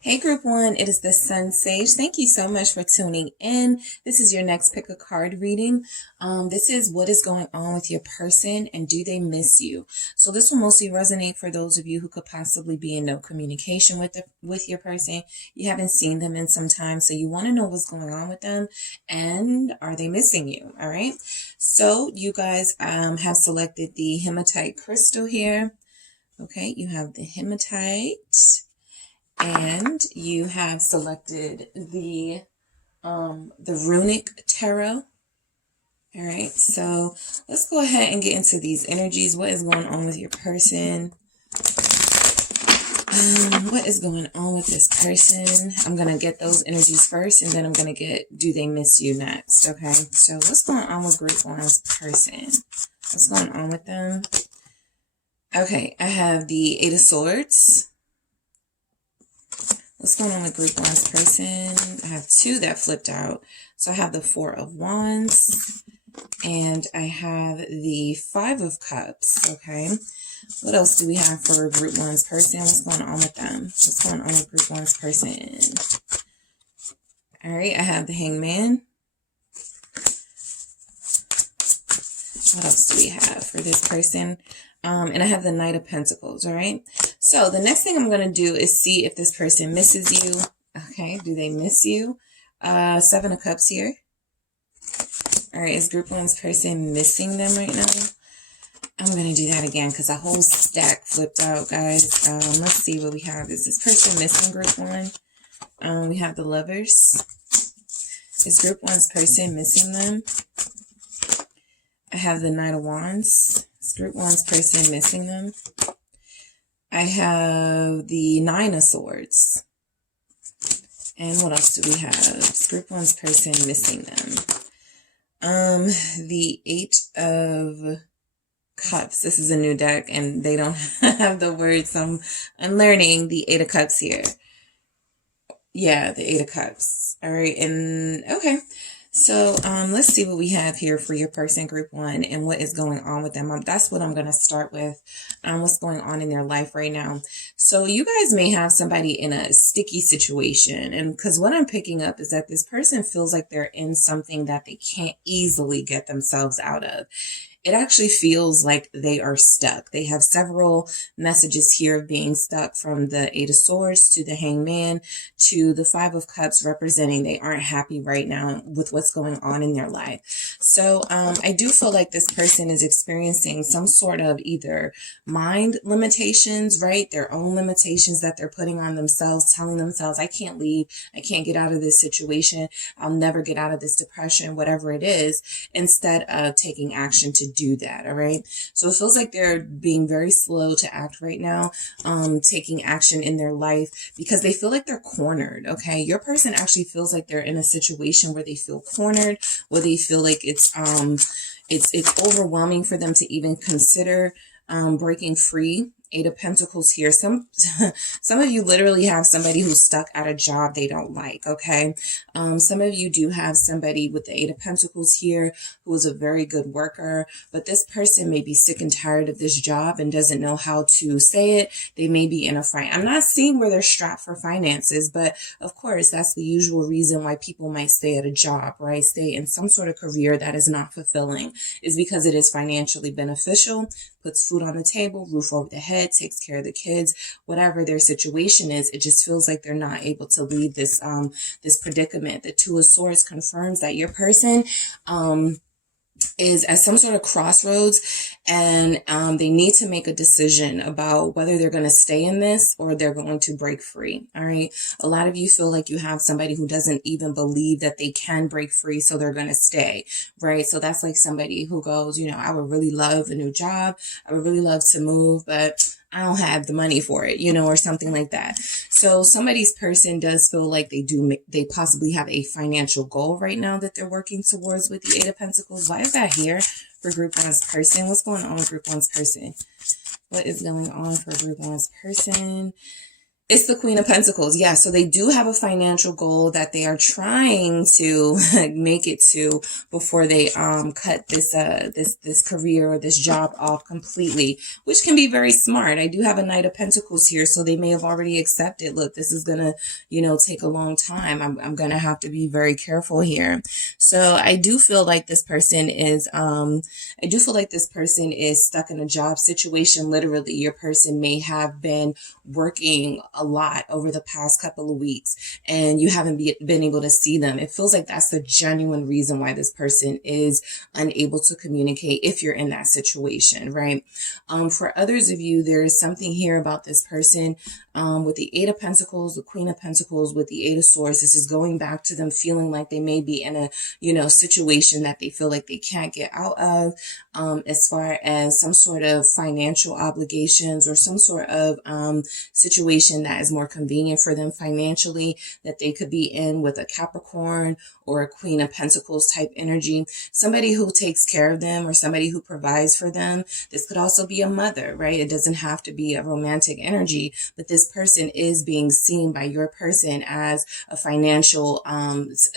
Hey Group 1, it is the Sun Sage. Thank you so much for tuning in. This is your next pick a card reading. This is what is going on with your person and do they miss you? So this will mostly resonate for those of you who could possibly be in no communication with your person. You haven't seen them in some time, so you want to know what's going on with them and are they missing you? All right. So you guys have selected the hematite crystal here. Okay, you have the hematite. And you have selected the Runic Tarot. All right, so let's go ahead and get into these energies. What is going on with your person? What is going on with this person? I'm going to get those energies first, and then I'm going to get do they miss you next, okay? So what's going on with Group 1's person? What's going on with them? Okay, I have the Eight of Swords. What's going on with Group 1's person? I have two that flipped out. So I have the Four of Wands and I have the Five of Cups. Okay. What else do we have for Group 1's person? What's going on with them? What's going on with Group 1's person? All right. I have the Hangman. What else do we have for this person? And I have the Knight of Pentacles, all right? So the next thing I'm going to do is see if this person misses you. Okay, do they miss you? Seven of Cups here. All right, is Group 1's person missing them right now? I'm going to do that again because a whole stack flipped out, guys. Let's see what we have. Is this person missing Group 1? We have the Lovers. Is Group 1's person missing them? I have the Knight of Wands. Is Group 1's person missing them? I have the Nine of Swords. And what else do we have? Is Group 1's person missing them? The Eight of Cups. This is a new deck and they don't have the words. I'm learning the Eight of Cups here. Yeah, the Eight of Cups. All right. And okay. So let's see what we have here for your person, Group 1, and what is going on with them. That's what I'm going to start with, what's going on in their life right now. So you guys may have somebody in a sticky situation, and because what I'm picking up is that this person feels like they're in something that they can't easily get themselves out of. It actually feels like they are stuck. They have several messages here of being stuck, from the Eight of Swords to the Hangman to the Five of Cups, representing they aren't happy right now with what's going on in their life. So I do feel like this person is experiencing some sort of either mind limitations, right? Their own limitations that they're putting on themselves, telling themselves, I can't leave. I can't get out of this situation. I'll never get out of this depression, whatever it is, instead of taking action to do that. All right. So it feels like they're being very slow to act right now, taking action in their life because they feel like they're cornered. Okay. Your person actually feels like they're in a situation where they feel cornered, where they feel like it's overwhelming for them to even consider breaking free. Eight of Pentacles here. Some of you literally have somebody who's stuck at a job they don't like, okay? Some of you do have somebody with the Eight of Pentacles here who is a very good worker, but this person may be sick and tired of this job and doesn't know how to say it. They may be in a fight. I'm not seeing where they're strapped for finances, but of course, that's the usual reason why people might stay at a job, right? Stay in some sort of career that is not fulfilling, is because it is financially beneficial, puts food on the table, roof over the head, takes care of the kids, whatever their situation is. It just feels like they're not able to leave this this predicament. The Two of Swords confirms that your person is at some sort of crossroads, and they need to make a decision about whether they're going to stay in this or they're going to break free. All right. A lot of you feel like you have somebody who doesn't even believe that they can break free, so they're going to stay, right? So that's like somebody who goes, I would really love a new job. I would really love to move, but I don't have the money for it, or something like that. So somebody's person does feel like they possibly have a financial goal right now that they're working towards with the Eight of Pentacles. Why is that here for Group 1's person? What's going on with Group 1's person? What is going on for Group 1's person? It's the Queen of Pentacles. Yeah. So they do have a financial goal that they are trying to make it to before they cut this career or this job off completely, which can be very smart. I do have a Knight of Pentacles here, so they may have already accepted, look, this is going to, take a long time. I'm going to have to be very careful here. So I do feel like this person is stuck in a job situation. Literally, your person may have been working a lot over the past couple of weeks and you haven't been able to see them. It feels like that's the genuine reason why this person is unable to communicate if you're in that situation, right? For others of you, there is something here about this person with the Eight of Pentacles, the Queen of Pentacles, with the Eight of Swords. This is going back to them feeling like they may be in a, situation that they feel like they can't get out of, as far as some sort of financial obligations or some sort of situation that is more convenient for them financially, that they could be in with a Capricorn or a Queen of Pentacles type energy, somebody who takes care of them or somebody who provides for them. This could also be a mother, right? It doesn't have to be a romantic energy, but this person is being seen by your person as a financial,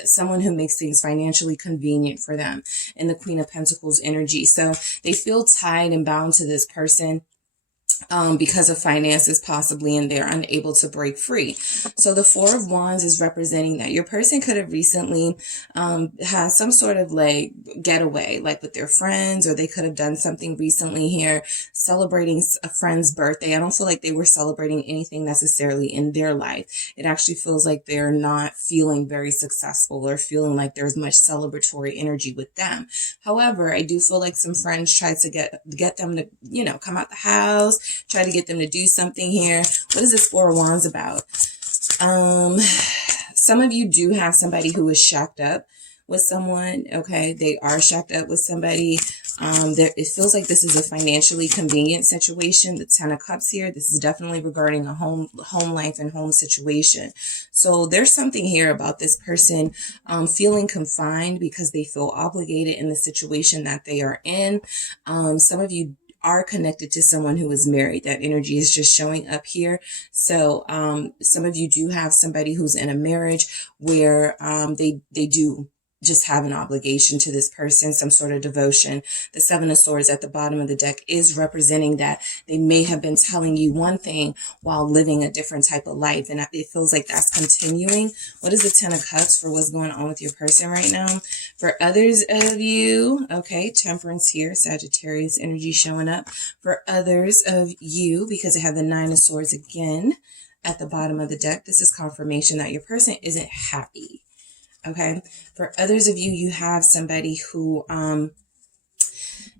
someone who makes things financially convenient for them in the Queen of Pentacles energy. So they feel tied and bound to this person because of finances possibly, and they're unable to break free. So the Four of Wands is representing that your person could have recently had some sort of like getaway, like with their friends, or they could have done something recently here, celebrating a friend's birthday. I don't feel like they were celebrating anything necessarily in their life. It actually feels like they're not feeling very successful or feeling like there's much celebratory energy with them. However, I do feel like some friends tried to get them to, come out the house, try to get them to do something here. What is this Four of Wands about? Some of you do have somebody who is shacked up with someone. Okay, they are shacked up with somebody. It feels like this is a financially convenient situation. The Ten of Cups here. This is definitely regarding a home life and home situation. So there's something here about this person feeling confined because they feel obligated in the situation that they are in. Some of you are connected to someone who is married. That energy is just showing up here. So some of you do have somebody who's in a marriage where they do just have an obligation to this person, some sort of devotion. The Seven of Swords at the bottom of the deck is representing that they may have been telling you one thing while living a different type of life. And it feels like that's continuing. What is the Ten of Cups for what's going on with your person right now? For others of you, okay, Temperance here, Sagittarius energy showing up. For others of you, because I have the Nine of Swords again at the bottom of the deck, this is confirmation that your person isn't happy. Okay. For others of you, you have somebody who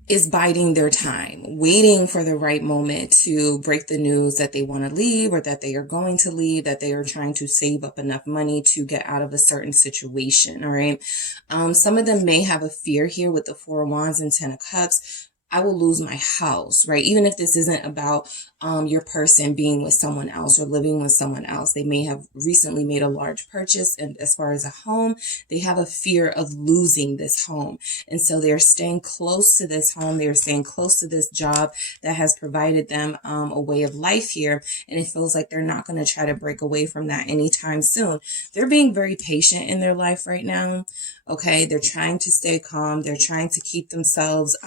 is biding their time, waiting for the right moment to break the news that they want to leave or that they are going to leave, that they are trying to save up enough money to get out of a certain situation. All right. Some of them may have a fear here with the Four of Wands and Ten of Cups. I will lose my house, right? Even if this isn't about your person being with someone else or living with someone else, they may have recently made a large purchase. And as far as a home, they have a fear of losing this home. And so they're staying close to this home. They're staying close to this job that has provided them a way of life here. And it feels like they're not going to try to break away from that anytime soon. They're being very patient in their life right now. Okay. They're trying to stay calm. They're trying to keep themselves,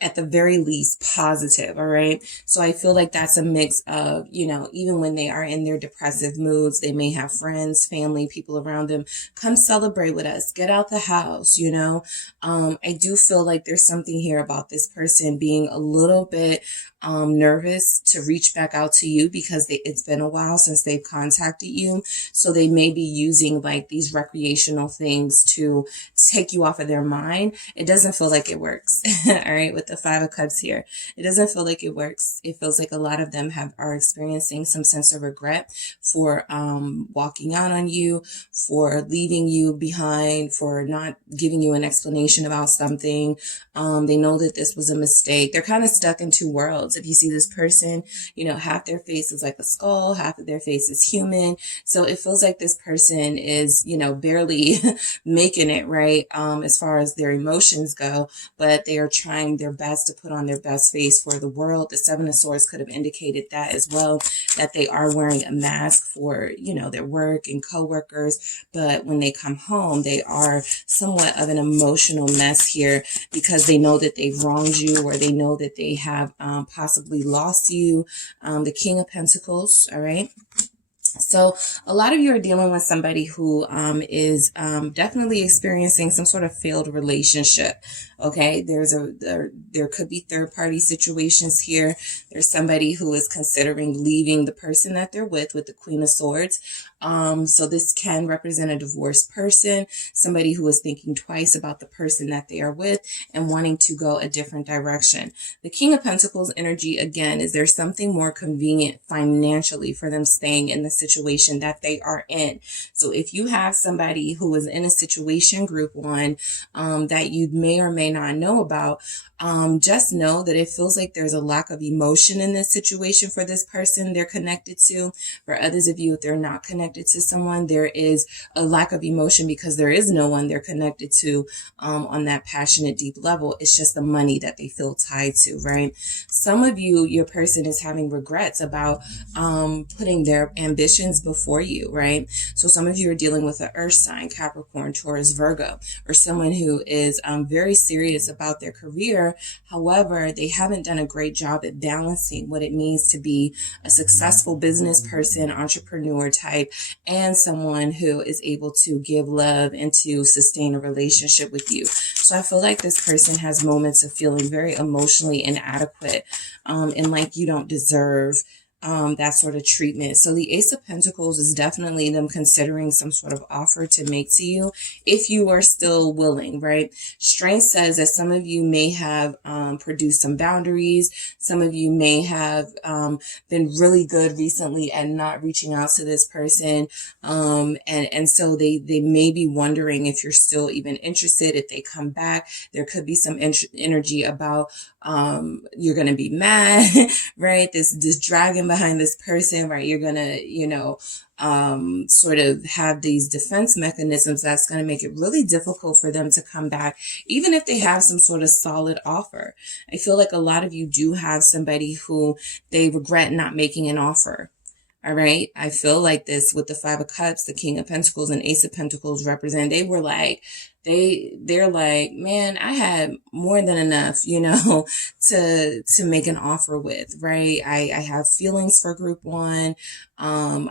at the very least positive. All right. So I feel like that's a mix of, even when they are in their depressive moods, they may have friends, family, people around them. Come celebrate with us. Get out the house. I do feel like there's something here about this person being a little bit nervous to reach back out to you because it's been a while since they've contacted you. So they may be using like these recreational things to take you off of their mind. It doesn't feel like it works. All right. With the Five of Cups here, it doesn't feel like it works. It feels like a lot of them are experiencing some sense of regret for walking out on you, for leaving you behind, for not giving you an explanation about something. They know that this was a mistake. They're kind of stuck in two worlds. If you see this person, half their face is like a skull, half of their face is human. So it feels like this person is, barely making it right as far as their emotions go, but they are trying their best, to put on their best face for the world. The Seven of Swords could have indicated that as well, that they are wearing a mask for, you know, their work and coworkers, but when they come home, they are somewhat of an emotional mess here because they know that they've wronged you, or they know that they have possibly lost you. The King of Pentacles, all right? So a lot of you are dealing with somebody who is definitely experiencing some sort of failed relationship. Okay, there could be third-party situations here. There's somebody who is considering leaving the person that they're with the Queen of Swords. So this can represent a divorced person, somebody who is thinking twice about the person that they are with and wanting to go a different direction. The King of Pentacles energy, again, is there something more convenient financially for them staying in the situation that they are in. So if you have somebody who is in a situation, group one, that you may or may not know about, just know that it feels like there's a lack of emotion in this situation for this person they're connected to. For others of you, if they're not connected to someone, there is a lack of emotion because there is no one they're connected to on that passionate, deep level. It's just the money that they feel tied to, right? Some of you, your person is having regrets about putting their ambitions before you, right? So some of you are dealing with an earth sign, Capricorn, Taurus, Virgo, or someone who is very serious about their career. However, they haven't done a great job at balancing what it means to be a successful business person, entrepreneur type, and someone who is able to give love and to sustain a relationship with you. So I feel like this person has moments of feeling very emotionally inadequate and like you don't deserve that sort of treatment. So the Ace of Pentacles is definitely them considering some sort of offer to make to you if you are still willing, right? Strength says that some of you may have produced some boundaries. Some of you may have been really good recently at not reaching out to this person. And so they may be wondering if you're still even interested. If they come back, there could be some energy about you're going to be mad, right? This dragon behind this person, right? You're going to, you know, sort of have these defense mechanisms that's going to make it really difficult for them to come back, even if they have some sort of solid offer. I feel like a lot of you do have somebody who they regret not making an offer. All right. I feel like this with the Five of Cups, the King of Pentacles and Ace of Pentacles represent, they were like, they're like, man, I had more than enough, you know, to make an offer with, right? I have feelings for group one. I'm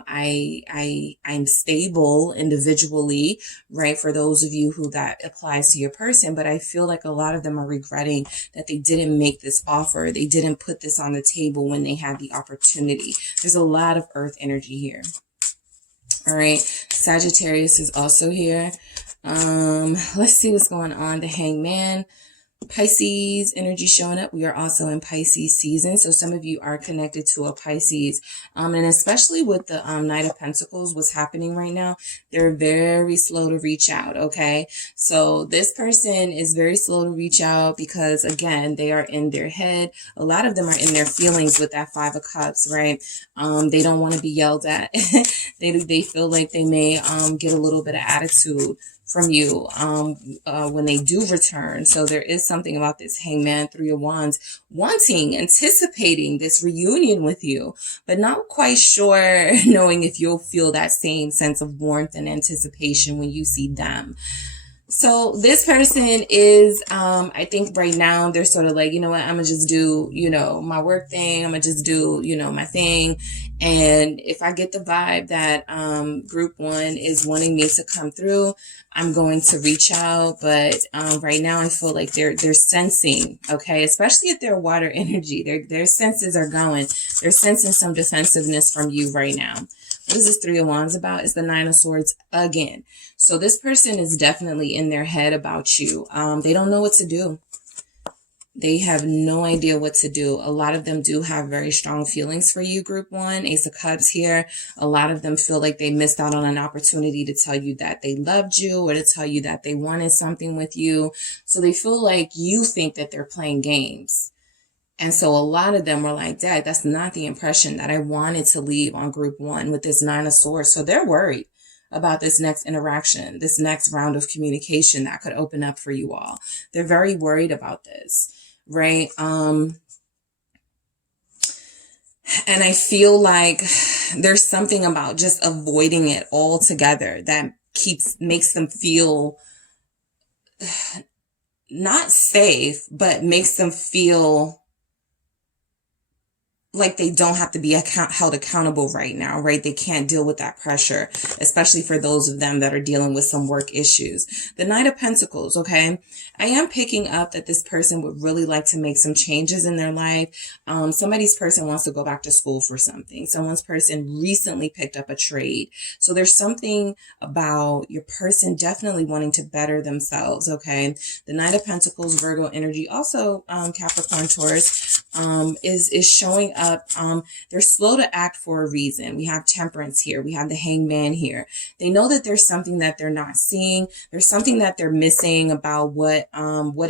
stable individually, right? For those of you who that applies to your person, but I feel like a lot of them are regretting that they didn't make this offer. They didn't put this on the table when they had the opportunity. There's a lot of earth energy here. All right. Sagittarius is also here. Let's see what's going on. The Hangman, Pisces energy showing up. We are also in Pisces season. So some of you are connected to a Pisces. And especially with the Knight of Pentacles, what's happening right now, they're very slow to reach out. Okay. So this person is very slow to reach out because again, they are in their head. A lot of them are in their feelings with that Five of Cups, right? They don't want to be yelled at. They feel like they may get a little bit of attitude from you when they do return. So there is something about this Hangman, Three of Wands, anticipating this reunion with you, but not quite sure, knowing if you'll feel that same sense of warmth and anticipation when you see them. So this person is, I think right now they're sort of like, you know what, I'm going to just do, you know, my work thing. I'm going to just do, you know, my thing. And if I get the vibe that group one is wanting me to come through, I'm going to reach out. But right now I feel like they're sensing, okay, especially if they're water energy, their senses are going. They're sensing some defensiveness from you right now. What is this Three of Wands about? It's the Nine of Swords again. So this person is definitely in their head about you. They don't know what to do. They have no idea what to do. A lot of them do have very strong feelings for you, group one. Ace of Cups here. A lot of them feel like they missed out on an opportunity to tell you that they loved you or to tell you that they wanted something with you. So they feel like you think that they're playing games. And so a lot of them were like, Dad, that's not the impression that I wanted to leave on group one with this Nine of Swords. So they're worried about this next interaction, this next round of communication that could open up for you all. They're very worried about this, right? And I feel like there's something about just avoiding it altogether that makes them feel not safe, but makes them feel like they don't have to be held accountable right now, right? They can't deal with that pressure, especially for those of them that are dealing with some work issues. The Knight of Pentacles, okay? I am picking up that this person would really like to make some changes in their life. Somebody's person wants to go back to school for something. Someone's person recently picked up a trade. So there's something about your person definitely wanting to better themselves, okay? The Knight of Pentacles, Virgo energy, also Capricorn, Taurus, is showing up. They're slow to act for a reason. We have Temperance here. We have the Hangman here. They know that there's something that they're not seeing. There's something that they're missing about what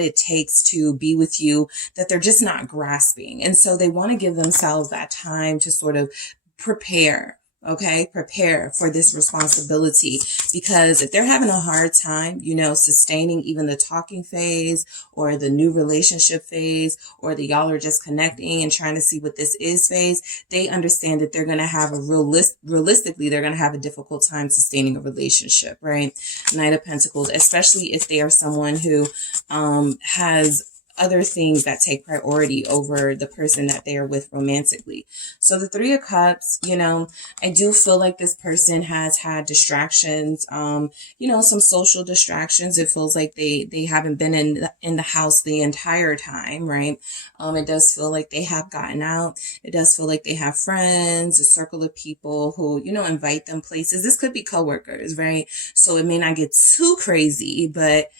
it takes to be with you, that they're just not grasping. And so they want to give themselves that time to sort of prepare. Okay, prepare for this responsibility, because if they're having a hard time, sustaining even the talking phase or the new relationship phase, or the y'all are just connecting and trying to see what this is phase, they understand that they're going to have realistically, they're going to have a difficult time sustaining a relationship, right? Knight of Pentacles, especially if they are someone who has other things that take priority over the person that they are with romantically. So the Three of Cups, I do feel like this person has had distractions, some social distractions. It feels like they haven't been in the house the entire time, right? It does feel like they have gotten out. It does feel like they have friends, a circle of people who, invite them places. This could be coworkers, right? So it may not get too crazy, but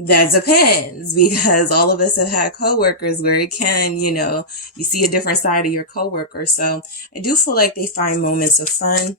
that depends, because all of us have had coworkers where it can, you see a different side of your coworker. So I do feel like they find moments of fun.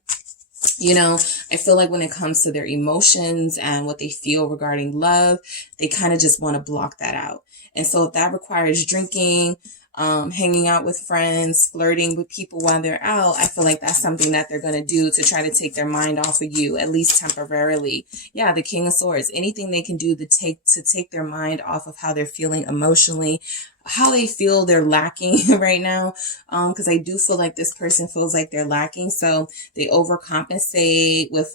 I feel like when it comes to their emotions and what they feel regarding love, they kind of just want to block that out. And so if that requires drinking, hanging out with friends, flirting with people while they're out, I feel like that's something that they're going to do to try to take their mind off of you, at least temporarily. Yeah, the King of Swords, anything they can do to take their mind off of how they're feeling emotionally, how they feel they're lacking right now. Because I do feel like this person feels like they're lacking. So they overcompensate with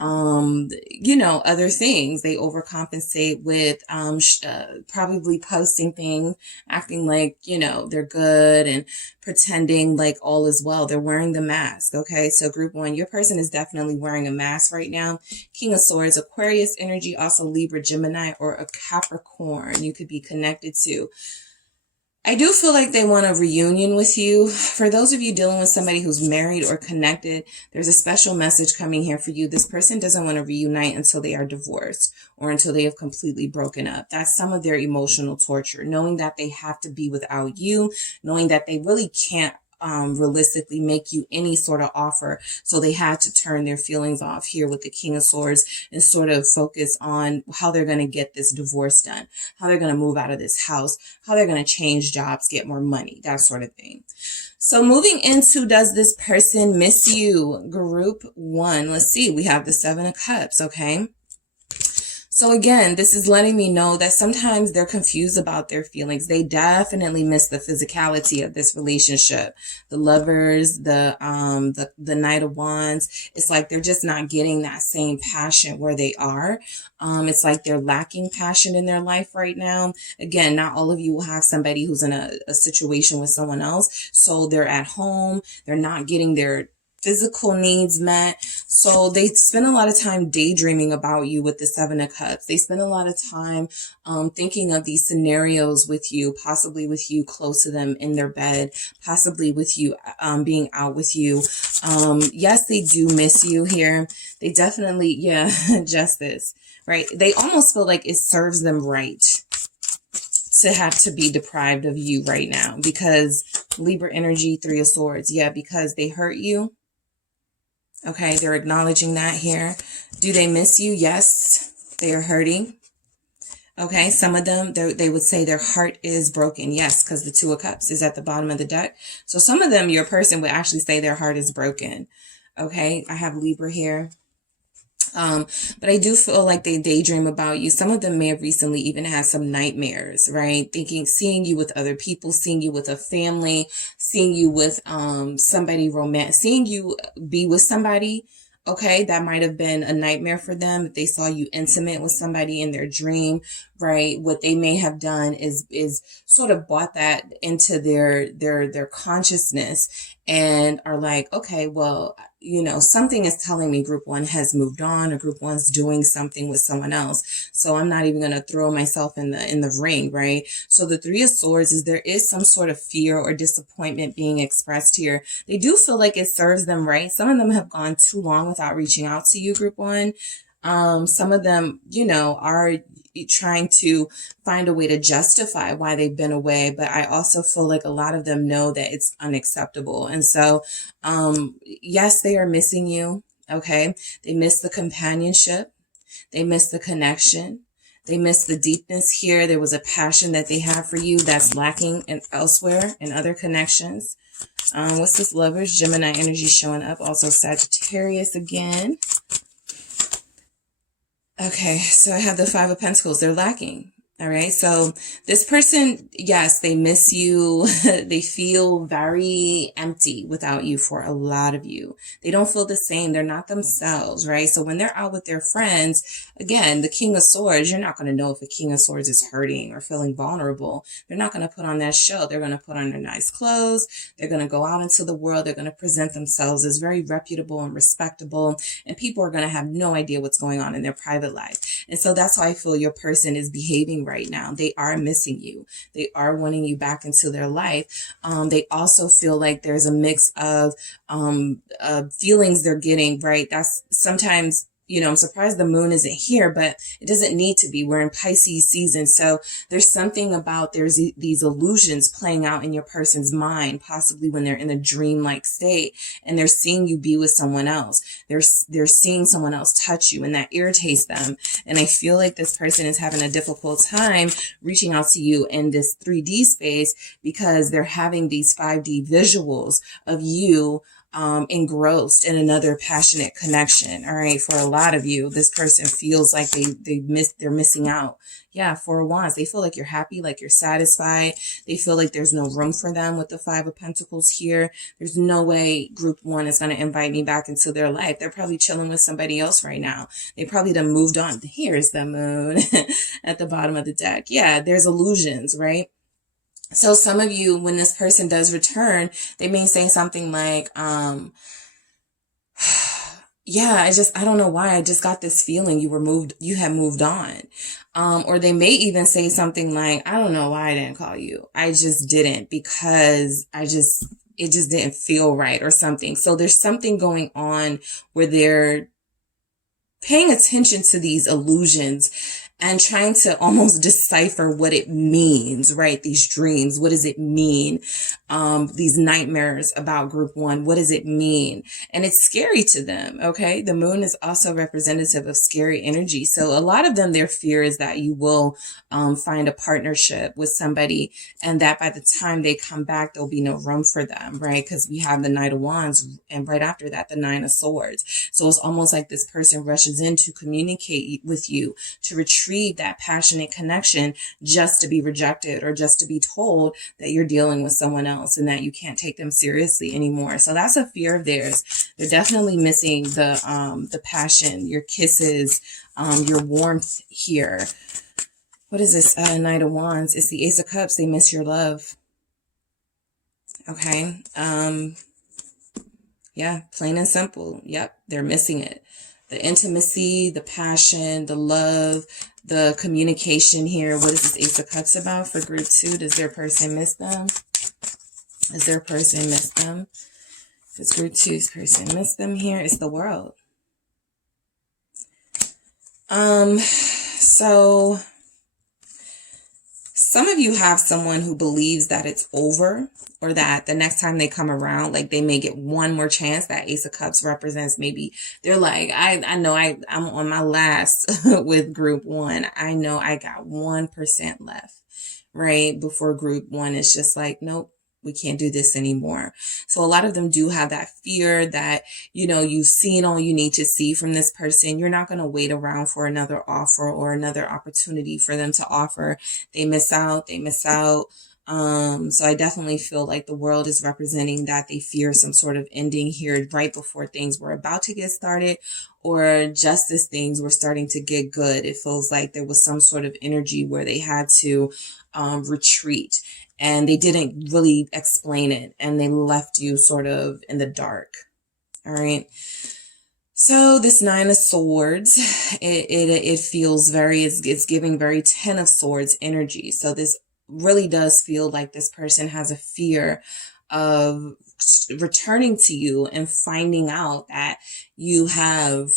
other things. They overcompensate with probably posting things, acting like, they're good and pretending like all is well. They're wearing the mask. Okay, so group one, your person is definitely wearing a mask right now. King of Swords, Aquarius energy, also Libra, Gemini, or a Capricorn you could be connected to. I do feel like they want a reunion with you. For those of you dealing with somebody who's married or connected, there's a special message coming here for you. This person doesn't want to reunite until they are divorced or until they have completely broken up. That's some of their emotional torture, knowing that they have to be without you, knowing that they really can't realistically make you any sort of offer. So they had to turn their feelings off here with the King of Swords and sort of focus on how they're going to get this divorce done, how they're going to move out of this house, how they're going to change jobs, get more money, that sort of thing. So moving into, does this person miss you? Group one. Let's see. We have the Seven of Cups. Okay. So again, this is letting me know that sometimes they're confused about their feelings. They definitely miss the physicality of this relationship. The Lovers, the Knight of Wands. It's like they're just not getting that same passion where they are. It's like they're lacking passion in their life right now. Again, not all of you will have somebody who's in a situation with someone else. So they're at home. They're not getting their physical needs met. So they spend a lot of time daydreaming about you with the Seven of Cups. They spend a lot of time thinking of these scenarios with you, possibly with you close to them in their bed, possibly with you being out with you. Yes, they do miss you here. They definitely, yeah, justice, right? They almost feel like it serves them right to have to be deprived of you right now, because Libra energy, Three of Swords. Yeah, because they hurt you. Okay, they're acknowledging that here. Do they miss you? Yes, they are hurting. Okay, some of them, they would say their heart is broken. Yes, because the Two of Cups is at the bottom of the deck. So some of them, your person would actually say their heart is broken. Okay, I have Libra here. But I do feel like they daydream about you. Some of them may have recently even had some nightmares, right? Seeing you with other people, seeing you with a family, seeing you with somebody romantic, seeing you be with somebody. Okay, that might have been a nightmare for them if they saw you intimate with somebody in their dream, right? What they may have done is sort of brought that into their consciousness and are like, okay, well, you know, something is telling me group one has moved on, or group one's doing something with someone else. So I'm not even going to throw myself in the ring, right? So the Three of Swords is there is some sort of fear or disappointment being expressed here. They do feel like it serves them right. Some of them have gone too long without reaching out to you, group one. Some of them, you know, are trying to find a way to justify why they've been away, but I also feel like a lot of them know that it's unacceptable. And so, yes, they are missing you. Okay. They miss the companionship. They miss the connection. They miss the deepness here. There was a passion that they have for you that's lacking elsewhere in other connections. What's this Lovers? Gemini energy showing up. Also Sagittarius again. Okay, so I have the Five of Pentacles. They're lacking. All right, so this person, yes, they miss you. They feel very empty without you for a lot of you. They don't feel the same. They're not themselves, right? So when they're out with their friends, again, the King of Swords, you're not going to know if a King of Swords is hurting or feeling vulnerable. They're not going to put on that show. They're going to put on their nice clothes. They're going to go out into the world. They're going to present themselves as very reputable and respectable. And people are going to have no idea what's going on in their private life. And so that's how I feel your person is behaving right now. They are missing you. They are wanting you back into their life. They also feel like there's a mix of feelings they're getting, right? That's sometimes, you know, I'm surprised the moon isn't here, but it doesn't need to be. We're in Pisces season. So there's something about there's these illusions playing out in your person's mind, possibly when they're in a dreamlike state and they're seeing you be with someone else. They're seeing someone else touch you and that irritates them. And I feel like this person is having a difficult time reaching out to you in this 3D space because they're having these 5D visuals of you engrossed in another passionate connection. All right. For a lot of you, this person feels like they're missing out. Yeah. Four of Wands. They feel like you're happy, like you're satisfied. They feel like there's no room for them with the Five of Pentacles here. There's no way group one is going to invite me back into their life. They're probably chilling with somebody else right now. They probably done moved on. Here's the moon at the bottom of the deck. Yeah. There's illusions, right? So some of you, when this person does return, they may say something like, yeah, I don't know why. I just got this feeling you had moved on. Or they may even say something like, I don't know why I didn't call you. I just didn't because it just didn't feel right or something. So there's something going on where they're paying attention to these illusions and trying to almost decipher what it means, right? These dreams, what does it mean? These nightmares about group one, what does it mean? And it's scary to them, okay? The moon is also representative of scary energy. So a lot of them, their fear is that you will find a partnership with somebody and that by the time they come back, there'll be no room for them, right? Because we have the Knight of Wands and right after that, the Nine of Swords. So it's almost like this person rushes in to communicate with you, to retrieve that passionate connection just to be rejected or just to be told that you're dealing with someone else and that you can't take them seriously anymore. So that's a fear of theirs. They're definitely missing the passion, your kisses, your warmth here. What is this Knight of Wands? It's the Ace of Cups. They miss your love. Okay. Yeah, plain and simple. Yep, they're missing it. The intimacy, the passion, the love, the communication here. What is this Ace of Cups about for group two? Does their person miss them? Does their person miss them? Does group two's person miss them here? It's the World. So some of you have someone who believes that it's over or that the next time they come around, like they may get one more chance. That Ace of Cups represents maybe they're like, I know I'm on my last with group one. I know I got 1% left, right? Before group one is just like, nope, we can't do this anymore. So a lot of them do have that fear that, you know, you've seen all you need to see from this person. You're not going to wait around for another offer or another opportunity for them to offer. They miss out. They miss out. So I definitely feel like the world is representing that they fear some sort of ending here right before things were about to get started, or just as things were starting to get good. It feels like there was some sort of energy where they had to retreat, and they didn't really explain it, and they left you sort of in the dark. All right. So this Nine of Swords, it feels very, it's giving very Ten of Swords energy. So this really does feel like this person has a fear of returning to you and finding out that you have,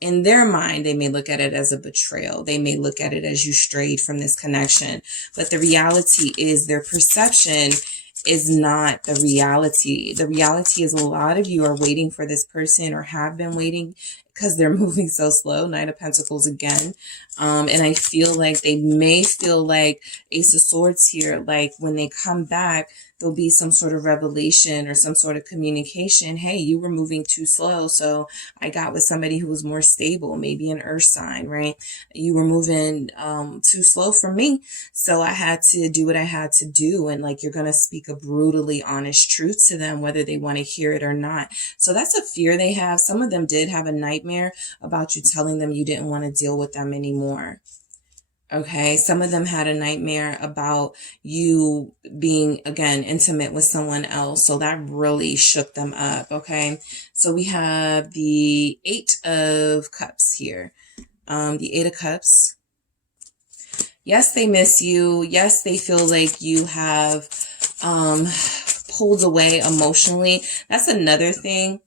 in their mind, they may look at it as a betrayal. They may look at it as you strayed from this connection. But the reality is their perception is not the reality. The reality is a lot of you are waiting for this person, or have been waiting, because they're moving so slow. Knight of Pentacles again. And I feel like they may feel like Ace of Swords here, like when they come back, there'll be some sort of revelation or some sort of communication. Hey, you were moving too slow, so I got with somebody who was more stable, maybe an earth sign, right? You were moving too slow for me, so I had to do what I had to do. And like, you're going to speak a brutally honest truth to them, whether they want to hear it or not. So that's a fear they have. Some of them did have a nightmare about you telling them you didn't want to deal with them anymore. Okay, some of them had a nightmare about you being, again, intimate with someone else. So that really shook them up. Okay, so we have the Eight of Cups here. The Eight of Cups. Yes, they miss you. Yes, they feel like you have pulled away emotionally. That's another thing.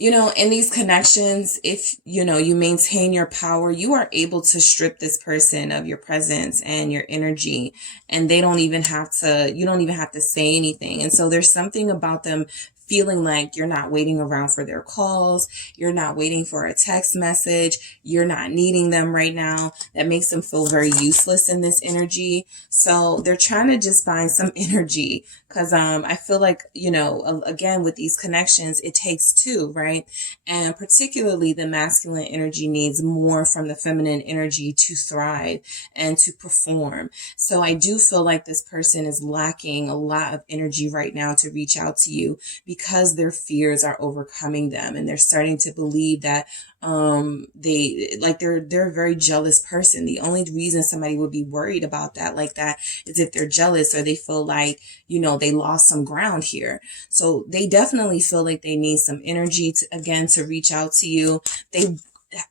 You know, in these connections, if, you know, you maintain your power, you are able to strip this person of your presence and your energy, and they don't even have to, you don't even have to say anything. And so there's something about them feeling like you're not waiting around for their calls. You're not waiting for a text message. You're not needing them right now. That makes them feel very useless in this energy. So they're trying to just find some energy, because I feel like, you know, again, with these connections, it takes two, right? And particularly the masculine energy needs more from the feminine energy to thrive and to perform. So I do feel like this person is lacking a lot of energy right now to reach out to you, because their fears are overcoming them, and they're starting to believe that they're a very jealous person. The only reason somebody would be worried about that like that is if they're jealous, or they feel like, you know, they lost some ground here. So they definitely feel like they need some energy to reach out to you.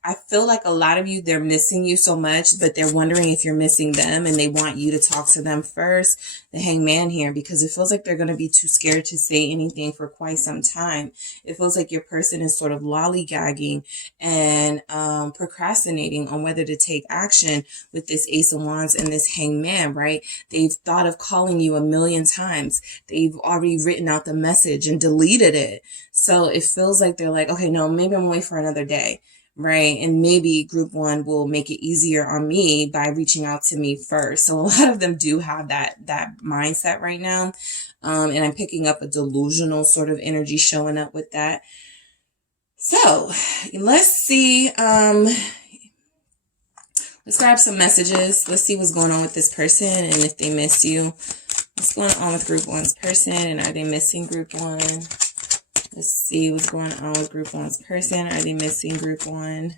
I feel like a lot of you, they're missing you so much, but they're wondering if you're missing them, and they want you to talk to them first. The Hangman here, because it feels like they're going to be too scared to say anything for quite some time. It feels like your person is sort of lollygagging and procrastinating on whether to take action with this Ace of Wands and this Hangman, right? They've thought of calling you a million times. They've already written out the message and deleted it. So it feels like they're like, okay, no, maybe I'm going to wait for another day. Right. And maybe group one will make it easier on me by reaching out to me first. So a lot of them do have that mindset right now. And I'm picking up a delusional sort of energy showing up with that. So let's see. Let's grab some messages. Let's see what's going on with this person, and if they miss you. What's going on with group one's person, and are they missing group one? Let's see what's going on with group one's person. Are they missing group one?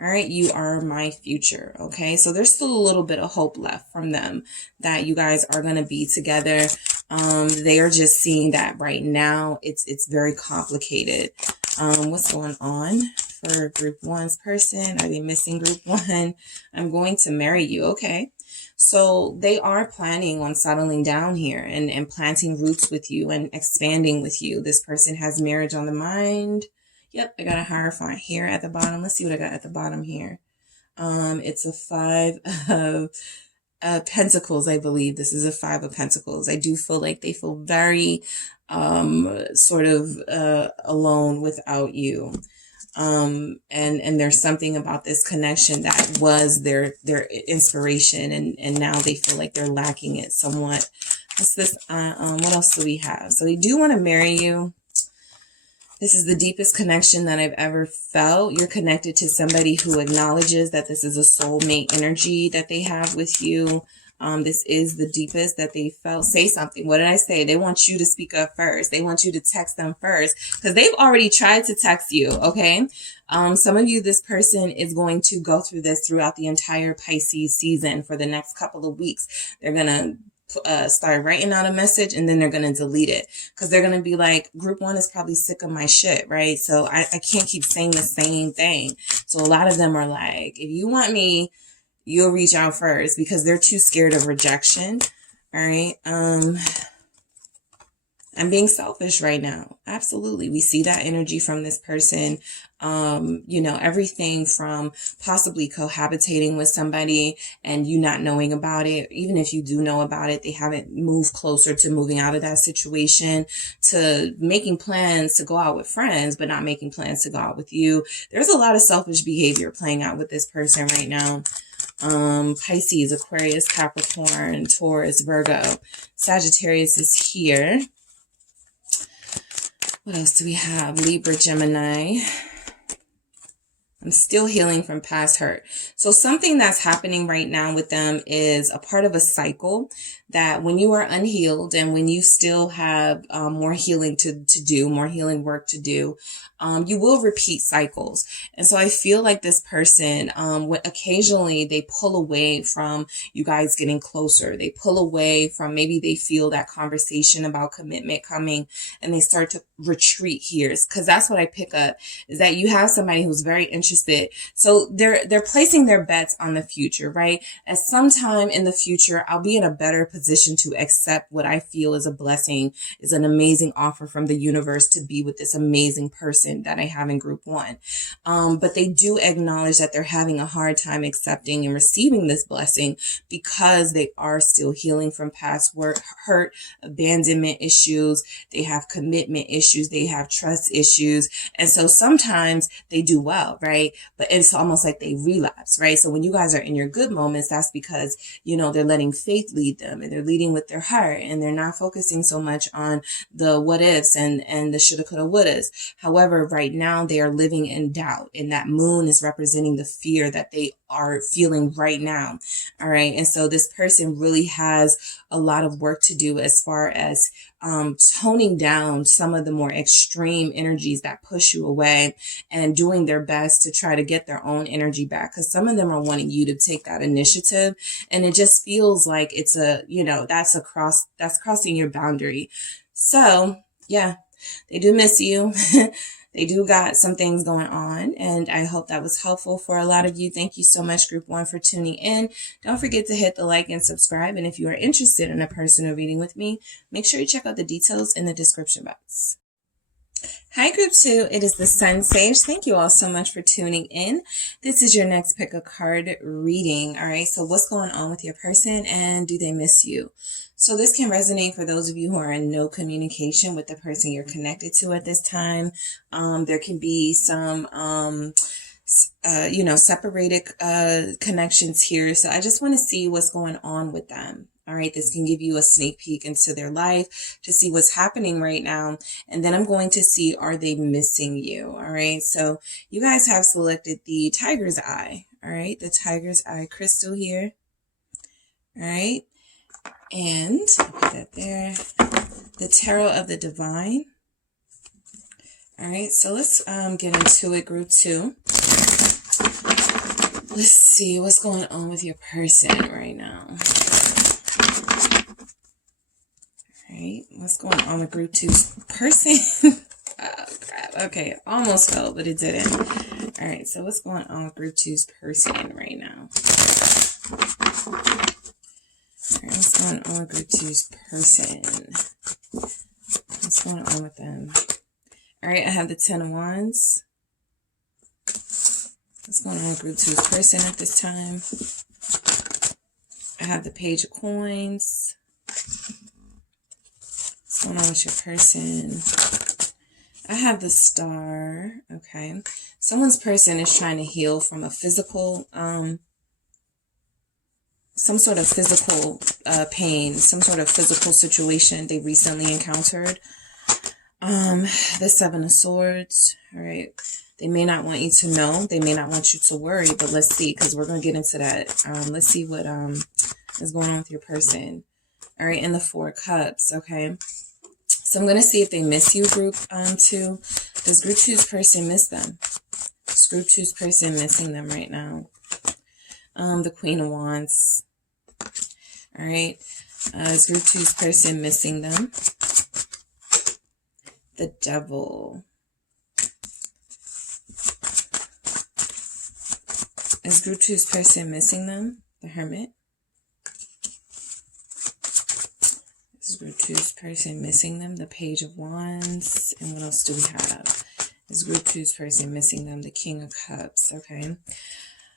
All right, you are my future. Okay, so there's still a little bit of hope left from them that you guys are going to be together. They are just seeing that right now it's very complicated. What's going on for group one's person? Are they missing group one? I'm going to marry you. Okay. So they are planning on settling down here and planting roots with you and expanding with you. This person has marriage on the mind. Yep, I got a Hierophant here at the bottom. Let's see what I got at the bottom here. It's a Five of Pentacles, I believe. This is a Five of Pentacles. I do feel like they feel very sort of alone without you. And there's something about this connection that was their inspiration, and now they feel like they're lacking it somewhat. What's this? What else do we have? So they do want to marry you. This is the deepest connection that I've ever felt. You're connected to somebody who acknowledges that this is a soulmate energy that they have with you. This is the deepest that they felt. Say something. What did I say? They want you to speak up first. They want you to text them first because they've already tried to text you. Okay. Some of you, this person is going to go through this throughout the entire Pisces season for the next couple of weeks. They're going to start writing out a message and then they're going to delete it because they're going to be like, group one is probably sick of my shit, right? So I can't keep saying the same thing. So a lot of them are like, if you want me, you'll reach out first because they're too scared of rejection. All right. I'm being selfish right now. Absolutely. We see that energy from this person. You know, everything from possibly cohabitating with somebody and you not knowing about it. Even if you do know about it, they haven't moved closer to moving out of that situation, to making plans to go out with friends, but not making plans to go out with you. There's a lot of selfish behavior playing out with this person right now. Pisces, Aquarius, Capricorn, Taurus, Virgo, Sagittarius is here. What else do we have? Libra, Gemini. I'm still healing from past hurt. So something that's happening right now with them is a part of a cycle that when you are unhealed and when you still have more healing to do, more healing work to do, you will repeat cycles. And so I feel like this person, occasionally they pull away from you guys getting closer. They pull away from, maybe they feel that conversation about commitment coming and they start to retreat here. Because that's what I pick up, is that you have somebody who's very interested. So they're placing their bets on the future, right? At some time in the future, I'll be in a better position to accept what I feel is a blessing, is an amazing offer from the universe to be with this amazing person that I have in group one. But they do acknowledge that they're having a hard time accepting and receiving this blessing because they are still healing from past work, hurt, abandonment issues. They have commitment issues. They have trust issues. And so sometimes they do well, right? But it's almost like they relapse, right? So when you guys are in your good moments, that's because, you know, they're letting faith lead them and they're leading with their heart and they're not focusing so much on the what ifs and the shoulda, coulda, wouldas. However, right now they are living in doubt, and that moon is representing the fear that they are feeling right now. All right. And so this person really has a lot of work to do as far as toning down some of the more extreme energies that push you away and doing their best to try to get their own energy back. Because some of them are wanting you to take that initiative. And it just feels like it's that's crossing your boundary. So yeah, they do miss you. They do got some things going on, and I hope that was helpful for a lot of you. Thank you so much, Group 1, for tuning in. Don't forget to hit the like and subscribe. And if you are interested in a personal reading with me, make sure you check out the details in the description box. Hi, Group 2. It is the SunSage. Thank you all so much for tuning in. This is your next pick a card reading. All right. So what's going on with your person, and do they miss you? So this can resonate for those of you who are in no communication with the person you're connected to at this time. There can be some, separated connections here. So I just want to see what's going on with them. All right, this can give you a sneak peek into their life to see what's happening right now. And then I'm going to see, are they missing you? All right, so you guys have selected the Tiger's Eye. All right, the Tiger's Eye crystal here. All right. And I'll put that there. The Tarot of the Divine. All right, so let's get into it, Group 2. Let's see what's going on with your person right now. All right, what's going on with Group 2's person? Oh, crap. Okay, almost fell, but it didn't. All right, so what's going on with Group 2's person right now? What's going on with Group 2's person? What's going on with them? All right, I have the 10 of Wands. What's going on with Group 2's person at this time? I have the Page of Coins. What's going on with your person? I have the Star. Okay. Someone's person is trying to heal from a physical, some sort of physical pain, some sort of physical situation they recently encountered. The Seven of Swords. All right. They may not want you to know. They may not want you to worry, but let's see, because we're going to get into that. Let's see what is going on with your person. All right. And the Four of Cups. Okay. So I'm going to see if they miss you, group 2. Does group 2's person miss them? Is group 2's person missing them right now? The Queen of Wands. All right. Is group 2's person missing them? The Devil. Is group 2's person missing them? The Hermit. Is group 2's person missing them? The Page of Wands. And what else do we have? Is group 2's person missing them? The King of Cups. Okay.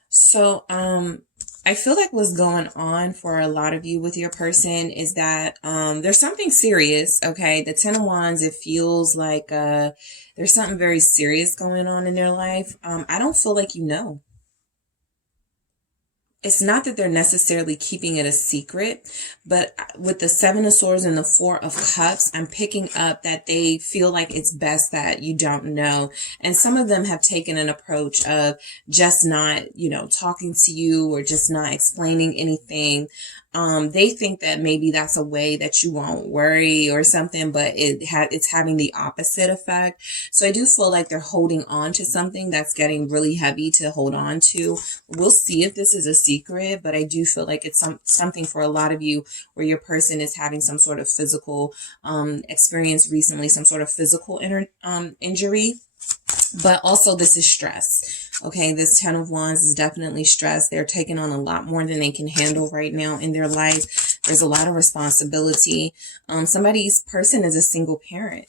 So, I feel like what's going on for a lot of you with your person is that there's something serious, okay? The Ten of Wands, it feels like there's something very serious going on in their life. I don't feel like you know. It's not that they're necessarily keeping it a secret, but with the Seven of Swords and the Four of Cups, I'm picking up that they feel like it's best that you don't know. And some of them have taken an approach of just not, talking to you or just not explaining anything. They think that maybe that's a way that you won't worry or something, but it's having the opposite effect. So I do feel like they're holding on to something that's getting really heavy to hold on to. We'll see if this is a secret, but I do feel like it's something for a lot of you where your person is having some sort of physical experience recently, some sort of physical injury. But also this is stress. Okay, this Ten of Wands is definitely stress. They're taking on a lot more than they can handle right now in their life. There's a lot of responsibility. Somebody's person is a single parent.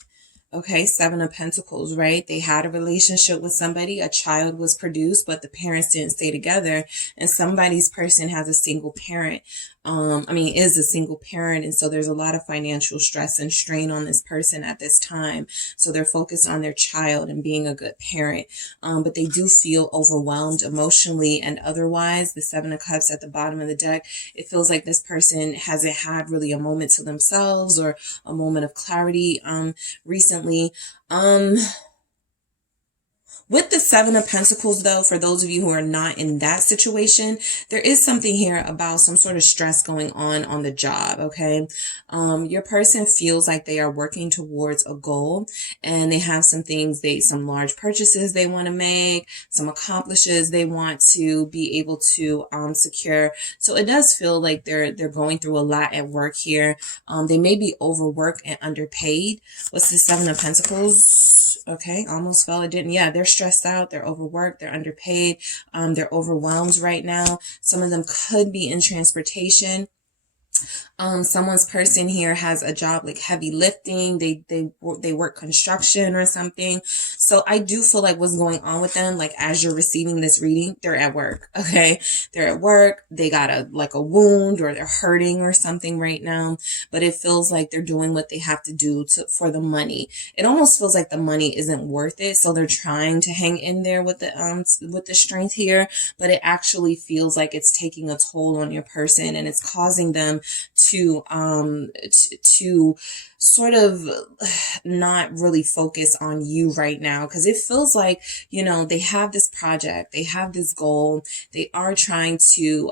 Okay, Seven of Pentacles, right? They had a relationship with somebody, a child was produced, but the parents didn't stay together. And somebody's person has a single parent, is a single parent. And so there's a lot of financial stress and strain on this person at this time. So they're focused on their child and being a good parent. But they do feel overwhelmed emotionally and otherwise. The Seven of Cups at the bottom of the deck, it feels like this person hasn't had really a moment to themselves or a moment of clarity, recently. With the Seven of Pentacles, though, for those of you who are not in that situation, there is something here about some sort of stress going on the job, okay? Your person feels like they are working towards a goal and they have some things, some large purchases they want to make, some accomplishments they want to be able to secure. So it does feel like they're going through a lot at work here. They may be overworked and underpaid. What's the Seven of Pentacles? Okay, almost fell. It didn't. Yeah, they're stressed out. They're overworked. They're underpaid. They're overwhelmed right now. Some of them could be in transportation. Someone's person here has a job like heavy lifting. They work construction or something. So I do feel like what's going on with them, like as you're receiving this reading, they're at work. Okay. They're at work. They got a wound or they're hurting or something right now, but it feels like they're doing what they have to do for the money. It almost feels like the money isn't worth it. So they're trying to hang in there with the strength here, but it actually feels like it's taking a toll on your person and it's causing them to sort of not really focus on you right now, because it feels like, they have this project, they have this goal, they are trying to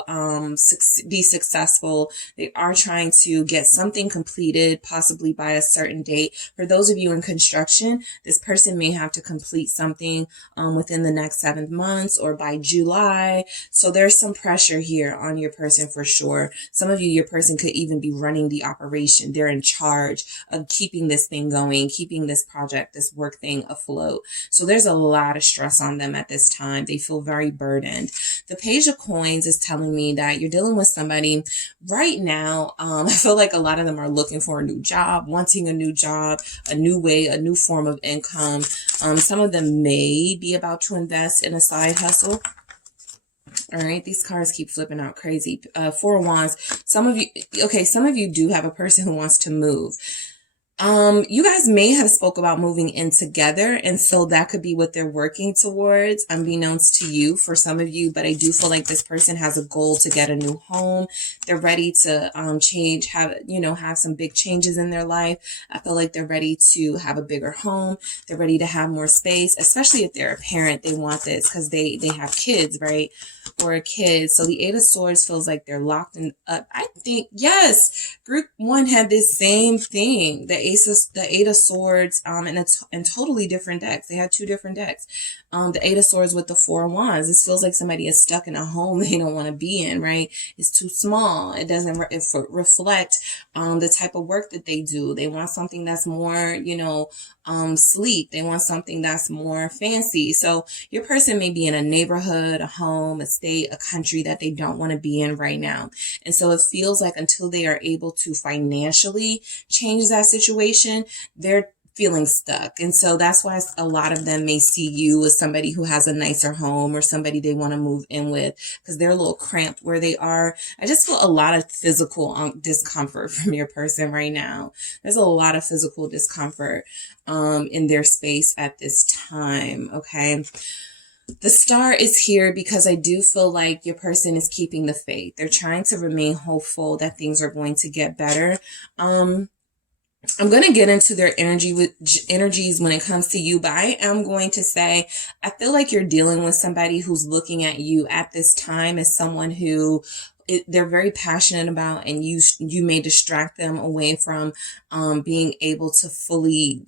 be successful, they are trying to get something completed possibly by a certain date. For those of you in construction, this person may have to complete something within the next 7 months or by July. So there's some pressure here on your person for sure. Some of you, your person could even be running the operation. They're in charge of keeping this thing going, keeping this project, this work thing afloat. So there's a lot of stress on them at this time. They feel very burdened. The Page of Coins is telling me that you're dealing with somebody right now. I feel like a lot of them are looking for a new job, wanting a new job, a new way, a new form of income. Some of them may be about to invest in a side hustle. All right, these cards keep flipping out crazy. Four of Wands. Some of you do have a person who wants to move. You guys may have spoke about moving in together, and so that could be what they're working towards, unbeknownst to you for some of you, but I do feel like this person has a goal to get a new home. They're ready to change, have some big changes in their life. I feel like they're ready to have a bigger home. They're ready to have more space, especially if they're a parent. They want this because they have kids, right? Or a kid. So the Eight of Swords feels like they're locked in up. I think, yes, group one had this same thing. The Eight of Swords, and totally different decks. They had two different decks. The Eight of Swords with the Four of Wands. This feels like somebody is stuck in a home they don't want to be in, right? It's too small. It doesn't reflect the type of work that they do. They want something that's more, sleek. They want something that's more fancy. So your person may be in a neighborhood, a home, a state, a country that they don't want to be in right now. And so it feels like until they are able to financially change that situation, they're feeling stuck. And so that's why a lot of them may see you as somebody who has a nicer home or somebody they want to move in with, because they're a little cramped where they are. I just feel a lot of physical discomfort from your person right now. There's a lot of physical discomfort in their space at this time. Okay. The Star is here because I do feel like your person is keeping the faith. They're trying to remain hopeful that things are going to get better. I'm going to get into their energies when it comes to you, but I am going to say, I feel like you're dealing with somebody who's looking at you at this time as someone who they're very passionate about, and you may distract them away from being able to fully,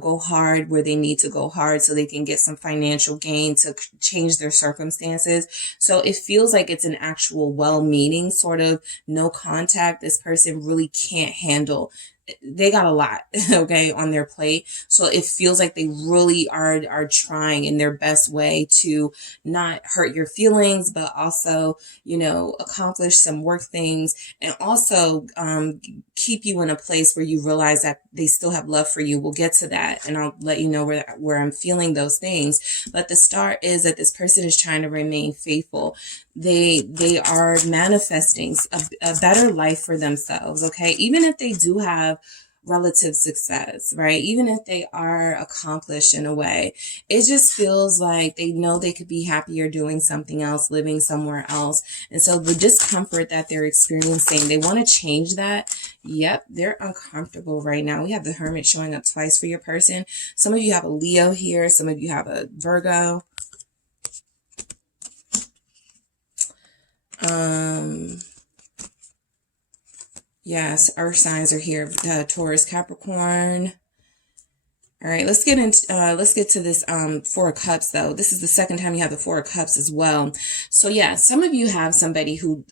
go hard where they need to go hard so they can get some financial gain to change their circumstances. So it feels like it's an actual well-meaning sort of no contact. This person really can't handle. They got a lot, okay, on their plate. So it feels like they really are trying in their best way to not hurt your feelings, but also, accomplish some work things, and also keep you in a place where you realize that they still have love for you. We'll get to that, and I'll let you know where I'm feeling those things. But the Star is that this person is trying to remain faithful. They are manifesting a better life for themselves, okay? Even if they do have relative success, right? Even if they are accomplished in a way, it just feels like they know they could be happier doing something else, living somewhere else. And so the discomfort that they're experiencing, they want to change that. Yep, they're uncomfortable right now. We have the Hermit showing up twice for your person. Some of you have a Leo here. Some of you have a Virgo. Yes, earth signs are here. Taurus, Capricorn. All right, let's get to this Four of Cups though. This is the second time you have the Four of Cups as well. So yeah, some of you have somebody who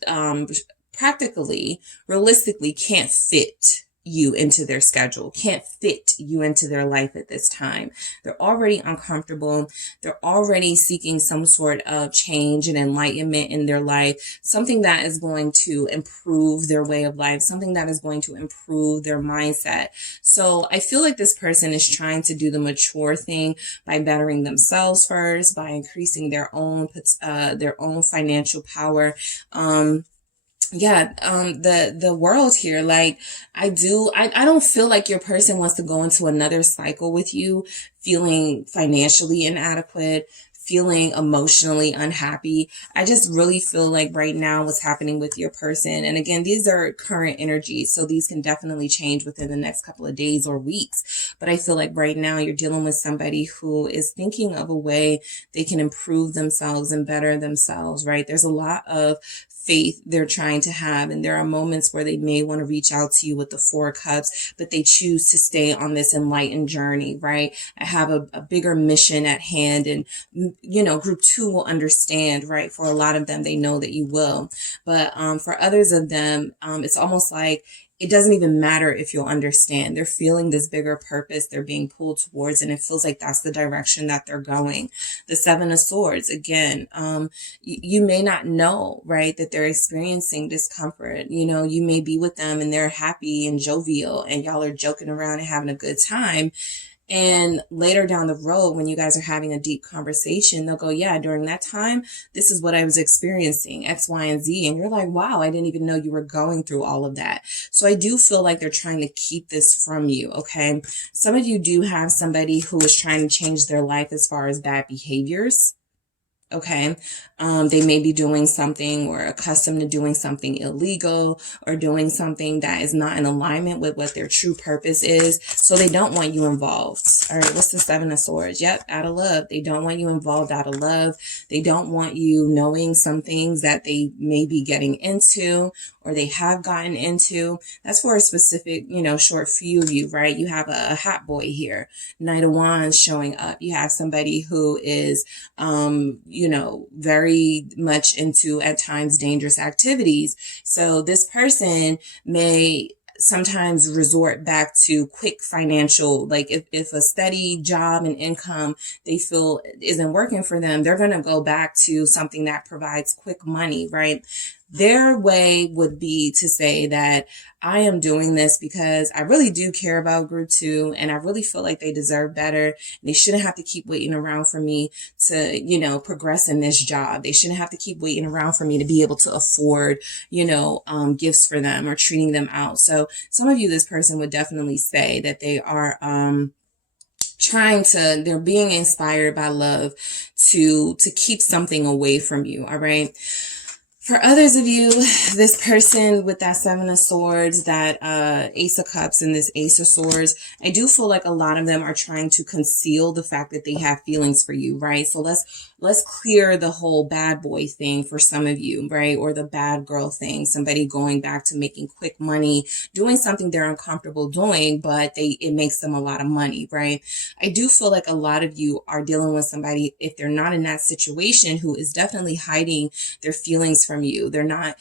practically, realistically can't fit you into their schedule, can't fit you into their life at this time. They're already uncomfortable. They're already seeking some sort of change and enlightenment in their life, something that is going to improve their way of life, something that is going to improve their mindset. So I feel like this person is trying to do the mature thing by bettering themselves first, by increasing their own financial power. The world here, like I don't feel like your person wants to go into another cycle with you, feeling financially inadequate, feeling emotionally unhappy. I just really feel like right now what's happening with your person, and again, these are current energies, so these can definitely change within the next couple of days or weeks. But I feel like right now you're dealing with somebody who is thinking of a way they can improve themselves and better themselves, right? There's a lot of faith they're trying to have, and there are moments where they may want to reach out to you with the Four of Cups, but they choose to stay on this enlightened journey, right? I have a bigger mission at hand, and group two will understand, right? For a lot of them, they know that you will, but for others of them, it's almost like it doesn't even matter if you'll understand. They're feeling this bigger purpose they're being pulled towards, and it feels like that's the direction that they're going. The Seven of Swords, again, you may not know, right, that they're experiencing discomfort. You may be with them and they're happy and jovial and y'all are joking around and having a good time. And later down the road, when you guys are having a deep conversation, they'll go, yeah, during that time, this is what I was experiencing, X, Y, and Z. And you're like, wow, I didn't even know you were going through all of that. So I do feel like they're trying to keep this from you, okay? Some of you do have somebody who is trying to change their life as far as bad behaviors. Okay. They may be doing something or accustomed to doing something illegal or doing something that is not in alignment with what their true purpose is. So they don't want you involved. All right. What's the Seven of Swords? Yep. Out of love. They don't want you involved out of love. They don't want you knowing some things that they may be getting into or they have gotten into. That's for a specific, short few of you, right? You have a hot boy here. Knight of Wands showing up. You have somebody who is, very much into at times dangerous activities. So this person may sometimes resort back to quick financial, like if a steady job and income they feel isn't working for them, they're going to go back to something that provides quick money, right? Their way would be to say that I am doing this because I really do care about group 2 and I really feel like they deserve better. They shouldn't have to keep waiting around for me to, progress in this job. They shouldn't have to keep waiting around for me to be able to afford, gifts for them or treating them out. So some of you, this person would definitely say that they are, they're being inspired by love to keep something away from you. All right. For others of you, this person with that Seven of Swords, that Ace of Cups and this Ace of Swords, I do feel like a lot of them are trying to conceal the fact that they have feelings for you, right? So let's clear the whole bad boy thing for some of you, right? Or the bad girl thing, somebody going back to making quick money, doing something they're uncomfortable doing, but it makes them a lot of money, right? I do feel like a lot of you are dealing with somebody, if they're not in that situation, who is definitely hiding their feelings from you. They're not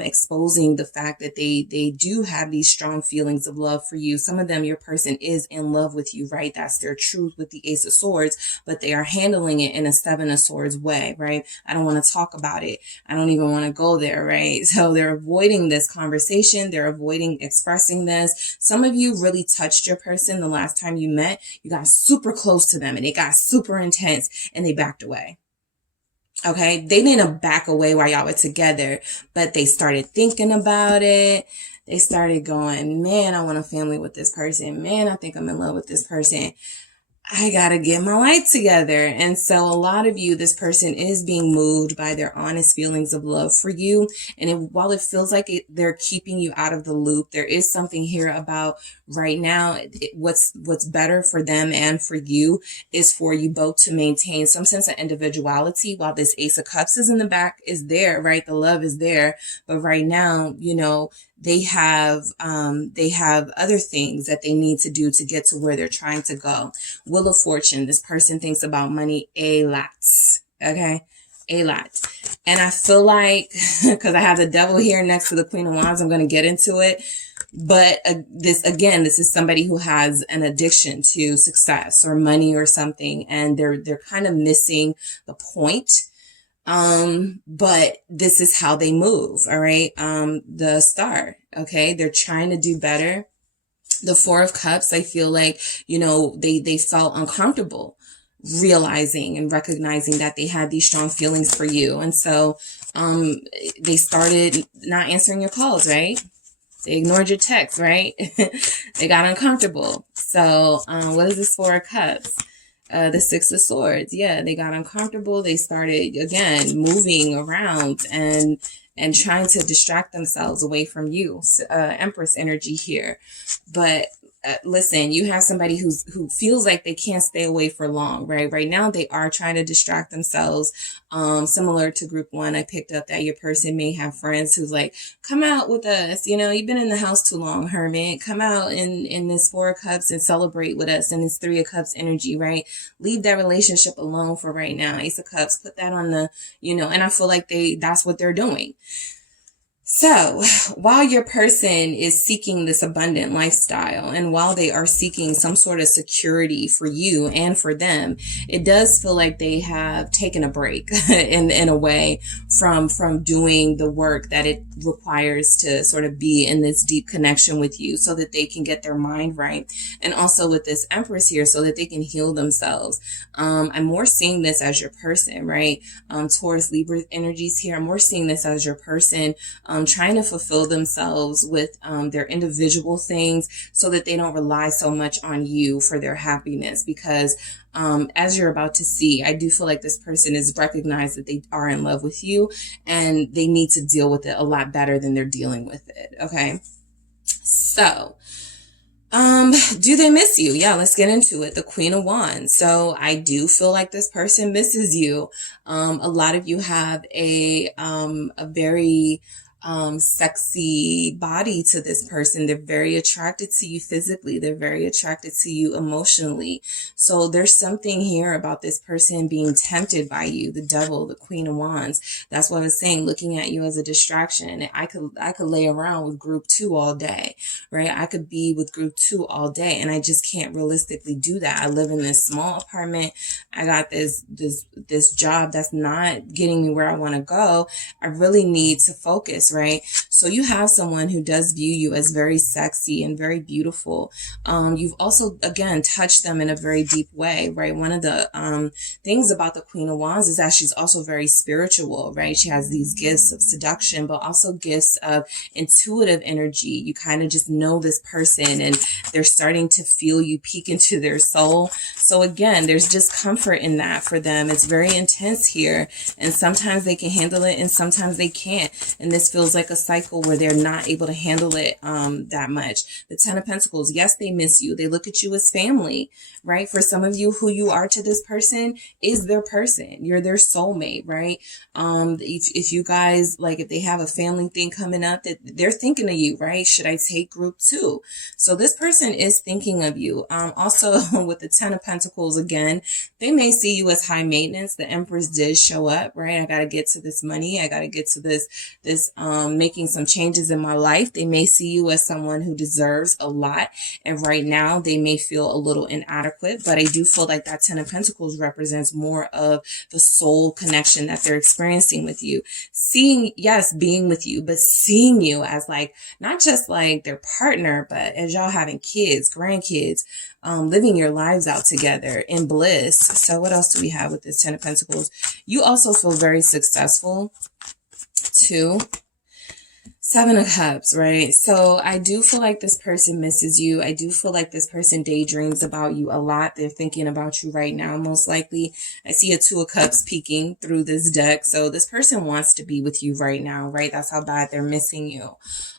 exposing the fact that they do have these strong feelings of love for you. Some of them, your person is in love with you, right? That's their truth with the Ace of Swords, but they are handling it in a Seven of Swords way, right? I don't want to talk about it. I don't even want to go there, right? So they're avoiding this conversation. They're avoiding expressing this. Some of you really touched your person the last time you met. You got super close to them and it got super intense and they backed away. Okay, they didn't back away while y'all were together, but they started thinking about it. They started going, man, I want a family with this person. Man, I think I'm in love with this person. I gotta get my life together. And so a lot of you, this person is being moved by their honest feelings of love for you. And while it feels like they're keeping you out of the loop, there is something here about right now. What's better for them and for you is for you both to maintain some sense of individuality while this Ace of Cups is in the back is there, right? The love is there. But right now, they have other things that they need to do to get to where they're trying to go. Wheel of Fortune. This person thinks about money a lot. Okay. A lot. And I feel like, because I have the Devil here next to the Queen of Wands, I'm going to get into it. But this is somebody who has an addiction to success or money or something. And they're kind of missing the point. But this is how they move. All right. The Star. Okay. They're trying to do better. The Four of Cups, I feel like, they felt uncomfortable realizing and recognizing that they had these strong feelings for you. And so, they started not answering your calls, right? They ignored your texts, right? They got uncomfortable. So, what is this Four of Cups? The Six of Swords. Yeah, they got uncomfortable. They started, again, moving around and trying to distract themselves away from you. Empress energy here. But listen, you have somebody who feels like they can't stay away for long, right? Right now, they are trying to distract themselves. Similar to group 1, I picked up that your person may have friends who's like, come out with us. You've been in the house too long, hermit. Come out in this Four of Cups and celebrate with us in this Three of Cups energy, right? Leave that relationship alone for right now. Ace of Cups, put that on the, and I feel like that's what they're doing. So while your person is seeking this abundant lifestyle, and while they are seeking some sort of security for you and for them, it does feel like they have taken a break in a way from doing the work that it requires to sort of be in this deep connection with you, so that they can get their mind right. And also with this Empress here, so that they can heal themselves. I'm more seeing this as your person, right? Taurus Libra energies here. I'm more seeing this as your person trying to fulfill themselves with their individual things, so that they don't rely so much on you for their happiness. Because as you're about to see, I do feel like this person is recognized that they are in love with you, and they need to deal with it a lot better than they're dealing with it. Okay. So, do they miss you? Yeah, let's get into it. The Queen of Wands. So I do feel like this person misses you. A lot of you have a very sexy body to this person. They're very attracted to you physically. They're very attracted to you emotionally. So there's something here about this person being tempted by you, the Devil, the Queen of Wands. That's what I was saying, looking at you as a distraction. I could lay around with group 2 all day, right? I could be with group 2 all day, and I just can't realistically do that. I live in this small apartment. I got this job that's not getting me where I want to go. I really need to focus, right? So you have someone who does view you as very sexy and very beautiful. You've also, again, touched them in a very deep way, right? One of the things about the Queen of Wands is that she's also very spiritual, right? She has these gifts of seduction, but also gifts of intuitive energy. You kind of just know this person, and they're starting to feel you peek into their soul. So again, there's just comfort in that for them. It's very intense here, and sometimes they can handle it and sometimes they can't. And this feels like a cycle where they're not able to handle it that much. The Ten of Pentacles, yes, they miss you. They look at you as family, right? For some of you, who you are to this person is their person. You're their soulmate, right? If you guys, like, if they have a family thing coming up, that they're thinking of you, right? Should I take group 2? So this person is thinking of you. Also with the Ten of Pentacles, again, they may see you as high maintenance. The Empress did show up, right? I got to get to this money. I got to get to this making some changes in my life. They may see you as someone who deserves a lot, and right now they may feel a little inadequate, but I do feel like that Ten of Pentacles represents more of the soul connection that they're experiencing with you. Seeing, yes, being with you, but seeing you as, like, not just like their partner, but as y'all having kids, grandkids, living your lives out together in bliss. So what else do we have with this Ten of Pentacles? You also feel very successful too. Seven of Cups, right? So I do feel like this person misses you. I do feel like this person daydreams about you a lot. They're thinking about you right now, most likely. I see a Two of Cups peeking through this deck. So this person wants to be with you right now, right? That's how bad they're missing you.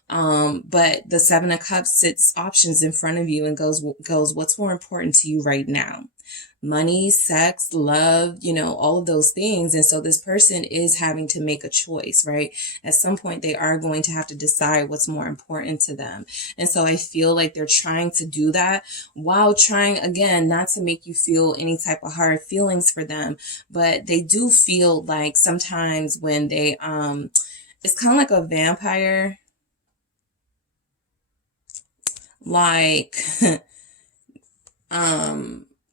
But the Seven of Cups sits options in front of you and goes, what's more important to you right now? Money, sex, love, all of those things. And so this person is having to make a choice, right? At some point, they are going to have to decide what's more important to them. And so I feel like they're trying to do that while trying, again, not to make you feel any type of hard feelings for them. But they do feel like sometimes when they, it's kind of like a vampire, like,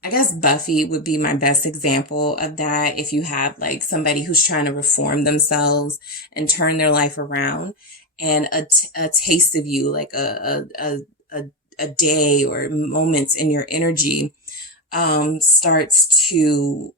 I guess Buffy would be my best example of that. If you have, like, somebody who's trying to reform themselves and turn their life around, and a taste of you, like a day or moments in your energy, starts to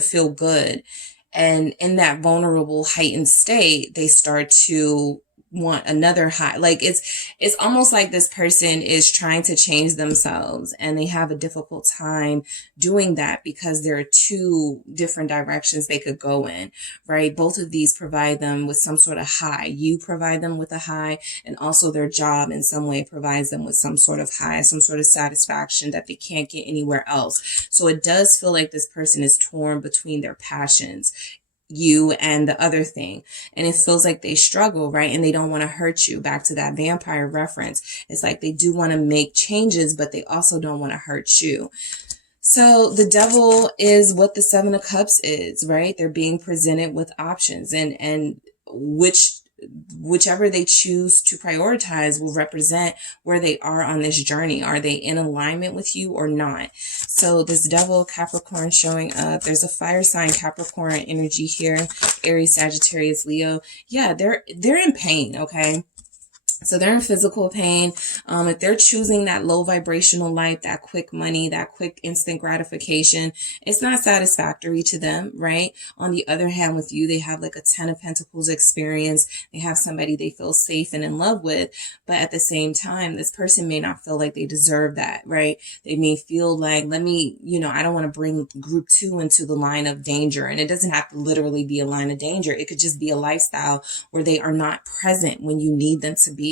feel good. And in that vulnerable, heightened state, they start to want another high. Like, it's almost like this person is trying to change themselves, and they have a difficult time doing that because there are two different directions they could go in, right? Both of these provide them with some sort of high. You provide them with a high, and also their job in some way provides them with some sort of high, some sort of satisfaction that they can't get anywhere else. So it does feel like this person is torn between their passions, you and the other thing. And it feels like they struggle, right? And they don't want to hurt you. Back to that vampire reference. It's like they do want to make changes, but they also don't want to hurt you. So the Devil is what the Seven of Cups is, right? They're being presented with options. And whichever they choose to prioritize will represent where they are on this journey. Are they in alignment with you or not? So this Devil Capricorn showing up. There's a fire sign Capricorn energy here. Aries, Sagittarius, Leo. Yeah, they're in pain, okay? So they're in physical pain. If they're choosing that low vibrational life, that quick money, that quick instant gratification, it's not satisfactory to them, right? On the other hand, with you, they have like a 10 of Pentacles experience. They have somebody they feel safe and in love with. But at the same time, this person may not feel like they deserve that, right? They may feel like, I don't want to bring group 2 into the line of danger. And it doesn't have to literally be a line of danger. It could just be a lifestyle where they are not present when you need them to be.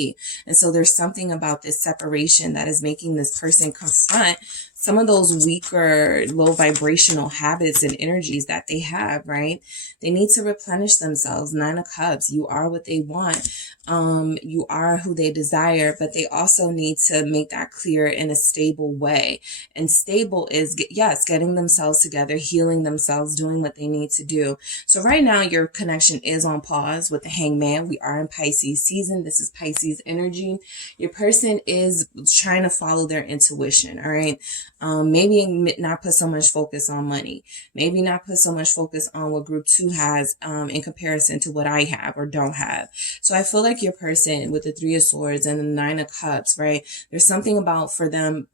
And so there's something about this separation that is making this person confront some of those weaker, low vibrational habits and energies that they have, right? They need to replenish themselves. 9 of Cups, you are what they want. You are who they desire, but they also need to make that clear in a stable way. And stable is, yes, getting themselves together, healing themselves, doing what they need to do. So right now, your connection is on pause with the Hangman. We are in Pisces season. This is Pisces energy. Your person is trying to follow their intuition, all right? Maybe not put so much focus on money. Maybe not put so much focus on what group 2 has in comparison to what I have or don't have. So I feel like your person with the 3 of Swords and the 9 of Cups, right? There's something about for them,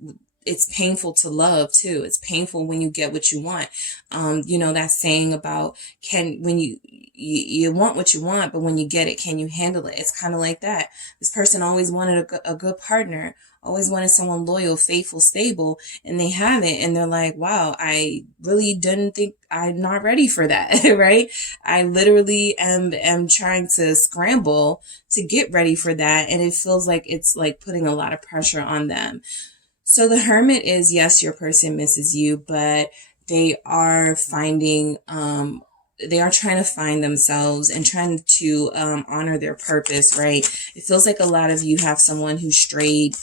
it's painful to love too. It's painful when you get what you want. That saying about when you want what you want, but when you get it, can you handle it? It's kind of like that. This person always wanted a good partner, always wanted someone loyal, faithful, stable, and they have it. And they're like, wow, I really didn't think I'm not ready for that, right? I literally am trying to scramble to get ready for that. And it feels like it's like putting a lot of pressure on them. So the Hermit is, yes, your person misses you, but they are finding, they are trying to find themselves and trying to honor their purpose, right? It feels like a lot of you have someone who strayed,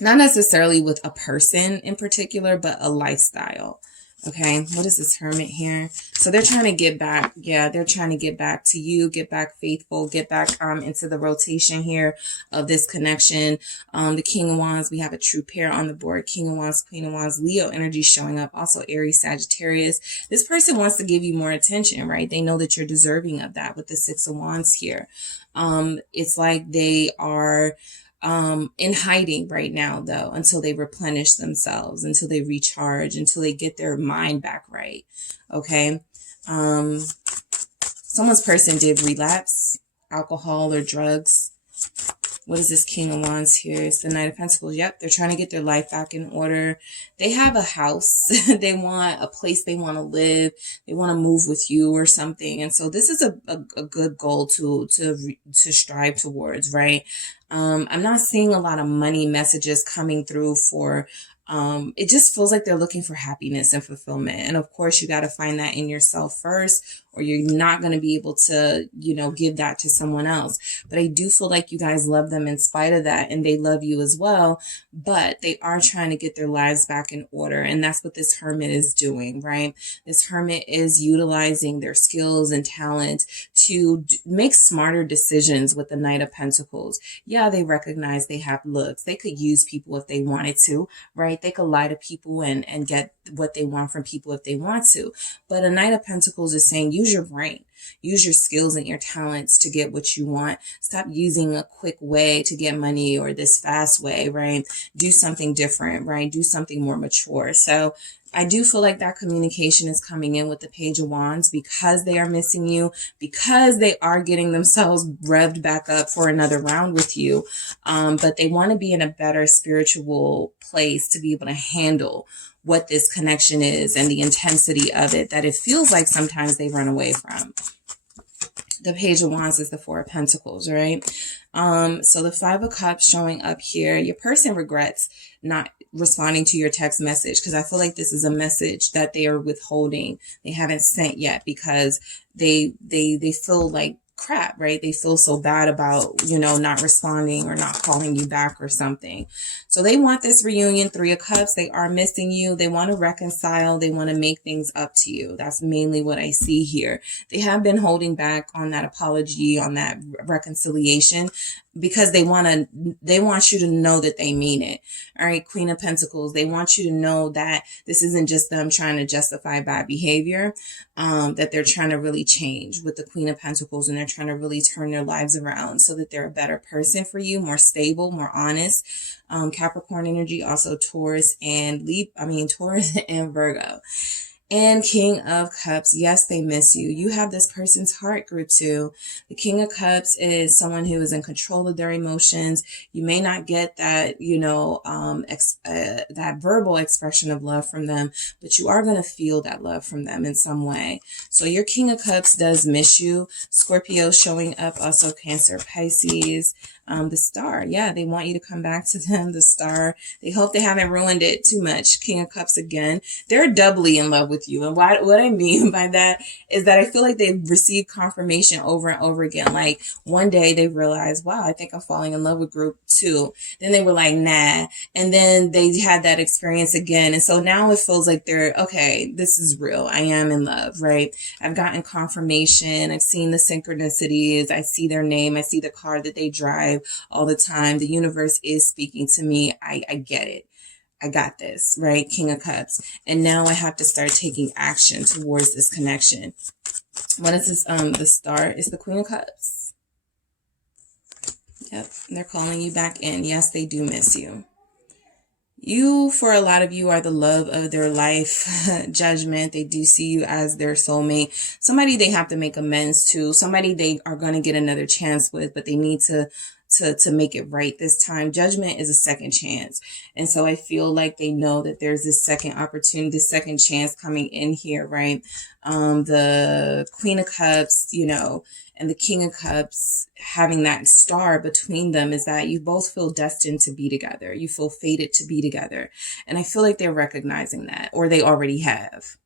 not necessarily with a person in particular, but a lifestyle. Okay, what is this Hermit here? So they're trying to get back. Yeah, they're trying to get back to you, get back faithful, get back into the rotation here of this connection. The King of Wands, we have a true pair on the board. King of Wands, Queen of Wands, Leo energy showing up. Also Aries, Sagittarius. This person wants to give you more attention, right? They know that you're deserving of that with the 6 of Wands here. It's like they are in hiding right now, though, until they replenish themselves, until they recharge, until they get their mind back right. Okay. Someone's person did relapse, alcohol or drugs. What is this King of Wands here? It's the Knight of Pentacles. Yep, they're trying to get their life back in order. They have a house. They want a place they want to live. They want to move with you or something. And so this is a good goal to strive towards, right? I'm not seeing a lot of money messages coming through for it just feels like they're looking for happiness and fulfillment. And of course, you got to find that in yourself first, or you're not going to be able to, give that to someone else. But I do feel like you guys love them in spite of that, and they love you as well. But they are trying to get their lives back in order. And that's what this Hermit is doing, right? This Hermit is utilizing their skills and talent to make smarter decisions with the Knight of Pentacles. Yeah, they recognize they have looks. They could use people if they wanted to, right? They could lie to people and get what they want from people if they want to. But a Knight of Pentacles is saying, use your brain. Use your skills and your talents to get what you want. Stop using a quick way to get money or this fast way, right? Do something different, right? Do something more mature. So I do feel like that communication is coming in with the Page of Wands because they are missing you, because they are getting themselves revved back up for another round with you. But they want to be in a better spiritual place to be able to handle what this connection is and the intensity of it that it feels like sometimes they run away from. The Page of Wands is the 4 of Pentacles, right? So the 5 of Cups showing up here. Your person regrets not responding to your text message because I feel like this is a message that they are withholding. They haven't sent yet because they feel like crap, right? They feel so bad about, you know, not responding or not calling you back or something. So they want this reunion. 3 of Cups. They are missing you. They want to reconcile. They want to make things up to you. That's mainly what I see here. They have been holding back on that apology, on that reconciliation, because they want you to know that they mean it. All right. Queen of Pentacles. They want you to know that this isn't just them trying to justify bad behavior, that they're trying to really change with the Queen of Pentacles, and they're trying to really turn their lives around so that they're a better person for you, more stable, more honest. Capricorn energy, also Taurus and Taurus and Virgo. And King of Cups. Yes, they miss you. You have this person's heart, group 2. The King of Cups is someone who is in control of their emotions. You may not get that, you know, that verbal expression of love from them, but you are going to feel that love from them in some way. So your King of Cups does miss you. Scorpio showing up, also Cancer, Pisces. The Star. Yeah, they want you to come back to them. The Star. They hope they haven't ruined it too much. King of Cups again. They're doubly in love with you. And what I mean by that is that I feel like they've received confirmation over and over again. Like one day they realized, wow, I think I'm falling in love with group 2. Then they were like, nah. And then they had that experience again. And so now it feels like they're, okay, this is real. I am in love, right? I've gotten confirmation. I've seen the synchronicities. I see their name. I see the car that they drive all the time. The universe is speaking to me. I get it. I got this, right? King of Cups. And now I have to start taking action towards this connection. What is this? The Star is the Queen of Cups. Yep. They're calling you back in. Yes, they do miss you. You, for a lot of you, are the love of their life. Judgment. They do see you as their soulmate. Somebody they have to make amends to. Somebody they are going to get another chance with, but they need to make it right this time. Judgment is a second chance. And so I feel like they know that there's this second opportunity, this second chance coming in here, right? The Queen of Cups, you know, and the King of Cups having that star between them is that you both feel destined to be together. You feel fated to be together. And I feel like they're recognizing that, or they already have.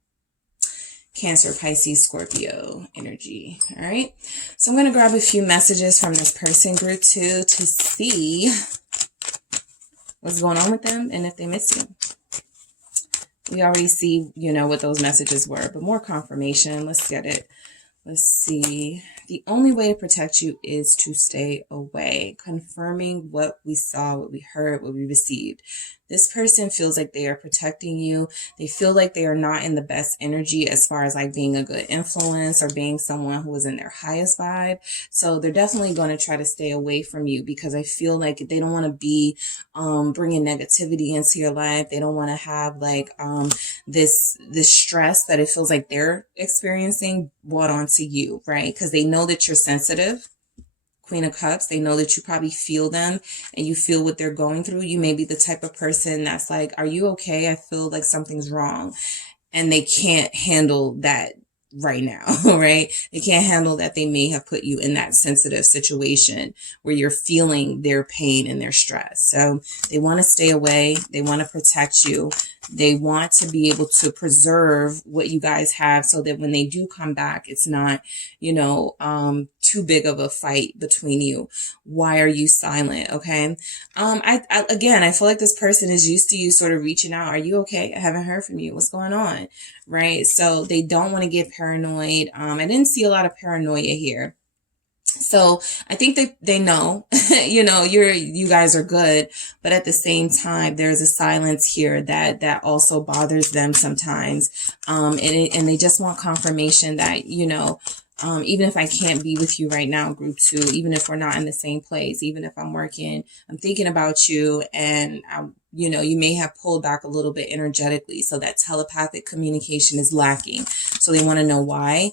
Cancer, Pisces, Scorpio energy. All right. So I'm going to grab a few messages from this person, group 2, to see what's going on with them and if they miss you. We already see, you know, what those messages were, but more confirmation. Let's get it. Let's see. The only way to protect you is to stay away. Confirming what we saw, what we heard, what we received. This person feels like they are protecting you. They feel like they are not in the best energy as far as like being a good influence or being someone who is in their highest vibe. So they're definitely going to try to stay away from you because I feel like they don't want to be bringing negativity into your life. They don't want to have like this stress that it feels like they're experiencing brought onto you, right? Because they know that you're sensitive. Queen of Cups, they know that you probably feel them and you feel what they're going through. You may be the type of person that's like, are you okay? I feel like something's wrong. And they can't handle that right now, right? They can't handle that they may have put you in that sensitive situation where you're feeling their pain and their stress. So they want to stay away. They want to protect you. They want to be able to preserve what you guys have so that when they do come back, it's not, you know, too big of a fight between you. Why are you silent? Okay. I feel like this person is used to you sort of reaching out. Are you okay? I haven't heard from you. What's going on? Right. So they don't want to get paranoid. I didn't see a lot of paranoia here. So I think they know, you know, you guys are good, but at the same time, there's a silence here that also bothers them sometimes. And they just want confirmation that, you know, even if I can't be with you right now, group 2, even if we're not in the same place, even if I'm working, I'm thinking about you and you know, you may have pulled back a little bit energetically. So that telepathic communication is lacking. So they want to know why.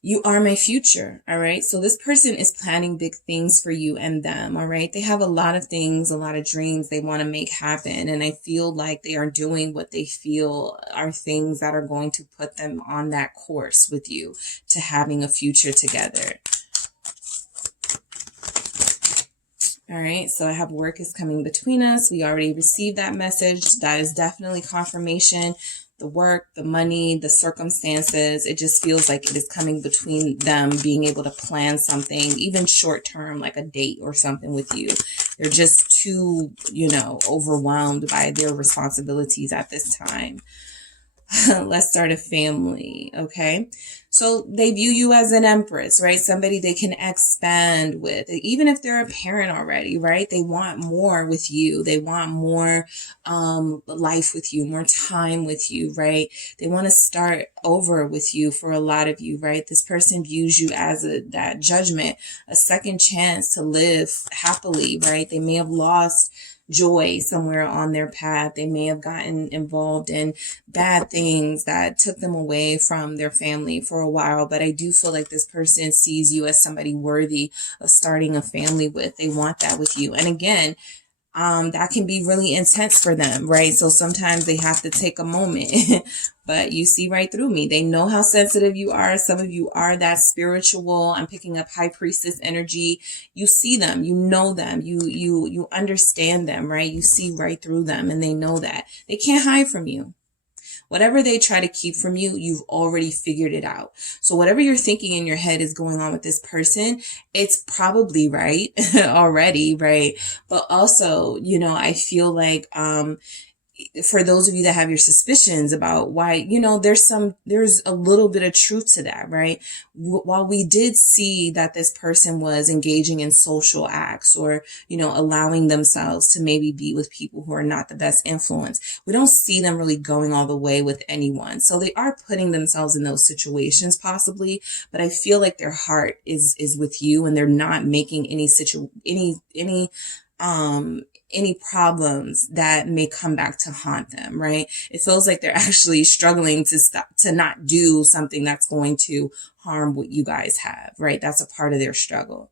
You are my future. All right. So this person is planning big things for you and them. All right. They have a lot of things, a lot of dreams they want to make happen. And I feel like they are doing what they feel are things that are going to put them on that course with you to having a future together. All right. So I have work is coming between us. We already received that message. That is definitely confirmation. the work, the money, the circumstances. It just feels like it is coming between them being able to plan something, even short term, like a date or something with you. They're just too, you know, overwhelmed by their responsibilities at this time. Let's start a family, okay? So they view you as an empress, right? Somebody they can expand with, even if they're a parent already, right? They want more with you. They want more life with you, more time with you, right? They want to start over with you for a lot of you, right? This person views you as that judgment, a second chance to live happily, right? They may have lost joy somewhere on their path. They may have gotten involved in bad things that took them away from their family for a while, but I do feel like this person sees you as somebody worthy of starting a family with. They want that with you. And again, that can be really intense for them, right? So sometimes they have to take a moment, but you see right through me. They know how sensitive you are. Some of you are that spiritual. I'm picking up high priestess energy. You see them, you know them, you understand them, right? You see right through them, and they know that. They can't hide from you. Whatever they try to keep from you, you've already figured it out. So whatever you're thinking in your head is going on with this person, it's probably right already, right? But also, you know, I feel like, for those of you that have your suspicions about why, you know, there's a little bit of truth to that, right? While we did see that this person was engaging in social acts or, you know, allowing themselves to maybe be with people who are not the best influence, we don't see them really going all the way with anyone. So they are putting themselves in those situations possibly, but I feel like their heart is with you, and they're not making any problems that may come back to haunt them, right? It feels like they're actually struggling to not do something that's going to harm what you guys have, right? That's a part of their struggle.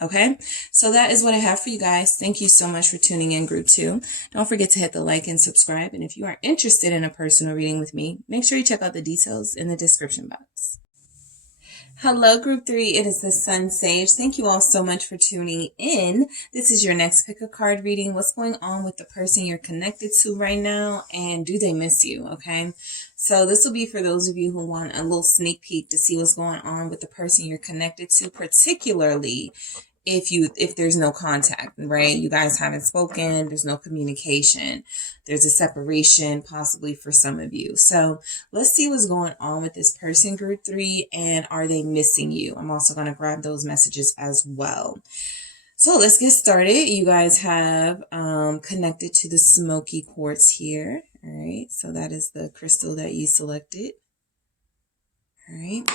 Okay, so that is what I have for you guys. Thank you so much for tuning in, Group 2. Don't forget to hit the like and subscribe. And if you are interested in a personal reading with me, make sure you check out the details in the description box. Hello, Group 3. It is the SunSage. Thank you all so much for tuning in. This is your next pick a card reading. What's going on with the person you're connected to right now, and do they miss you? Okay, so this will be for those of you who want a little sneak peek to see what's going on with the person you're connected to, particularly if there's no contact, right? You guys haven't spoken, there's no communication, there's a separation possibly for some of you. So let's see what's going on with this person, Group 3, and are they missing you? I'm also going to grab those messages as well. So let's get started. You guys have connected to the smoky quartz here. All right, so that is the crystal that you selected. All right.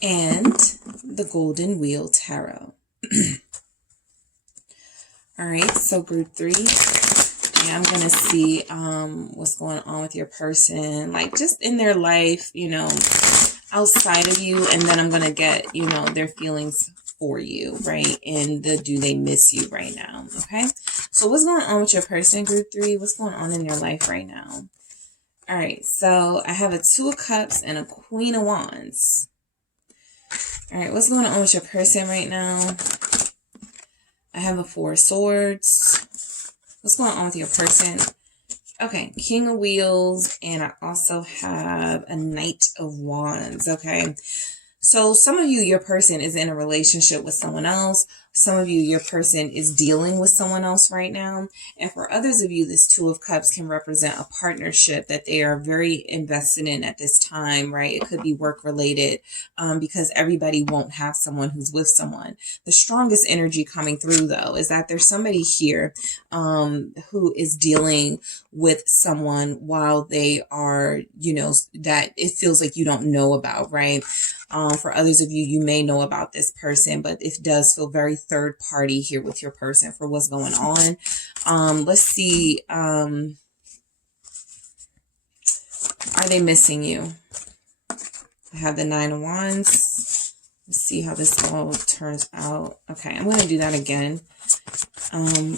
And the Golden Wheel Tarot. All right, so Group 3, I'm going to see what's going on with your person, like just in their life, you know, outside of you. And then I'm going to get, you know, their feelings for you, right? And do they miss you right now? Okay, so what's going on with your person, Group 3? What's going on in your life right now? All right, so I have a 2 of Cups and a Queen of Wands. All right, what's going on with your person right now? I have a 4 of Swords. What's going on with your person? Okay, King of Wheels, and I also have a Knight of Wands, okay? So some of you, your person is in a relationship with someone else. Some of you, your person is dealing with someone else right now. And for others of you, this 2 of Cups can represent a partnership that they are very invested in at this time, right? It could be work related because everybody won't have someone who's with someone. The strongest energy coming through, though, is that there's somebody here who is dealing with someone while they are, you know, that it feels like you don't know about, right? For others of you, you may know about this person, but it does feel very third party here with your person for what's going on. Let's see. Are they missing you? I have the 9 of Wands. Let's see how this all turns out. Okay, I'm going to do that again.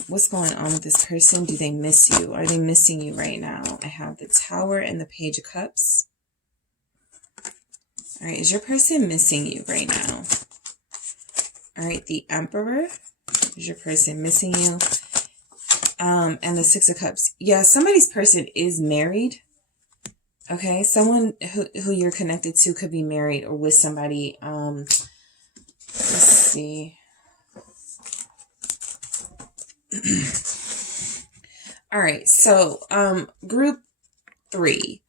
What's going on with this person? Do they miss you? Are they missing you right now? I have the Tower and the Page of Cups. All right, is your person missing you right now? All right, the Emperor. Is your person missing you? And the 6 of Cups. Yeah, somebody's person is married. Okay, someone who you're connected to could be married or with somebody. Let's see. All right, so group 3.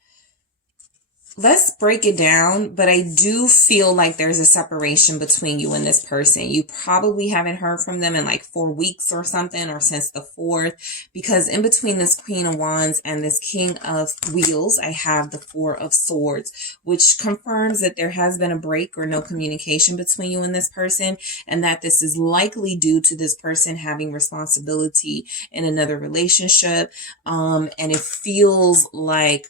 Let's break it down, but I do feel like there's a separation between you and this person. You probably haven't heard from them in like 4 weeks or something, or since the 4th, because in between this Queen of Wands and this King of Wheels, I have the 4 of Swords, which confirms that there has been a break or no communication between you and this person, and that this is likely due to this person having responsibility in another relationship. And it feels like,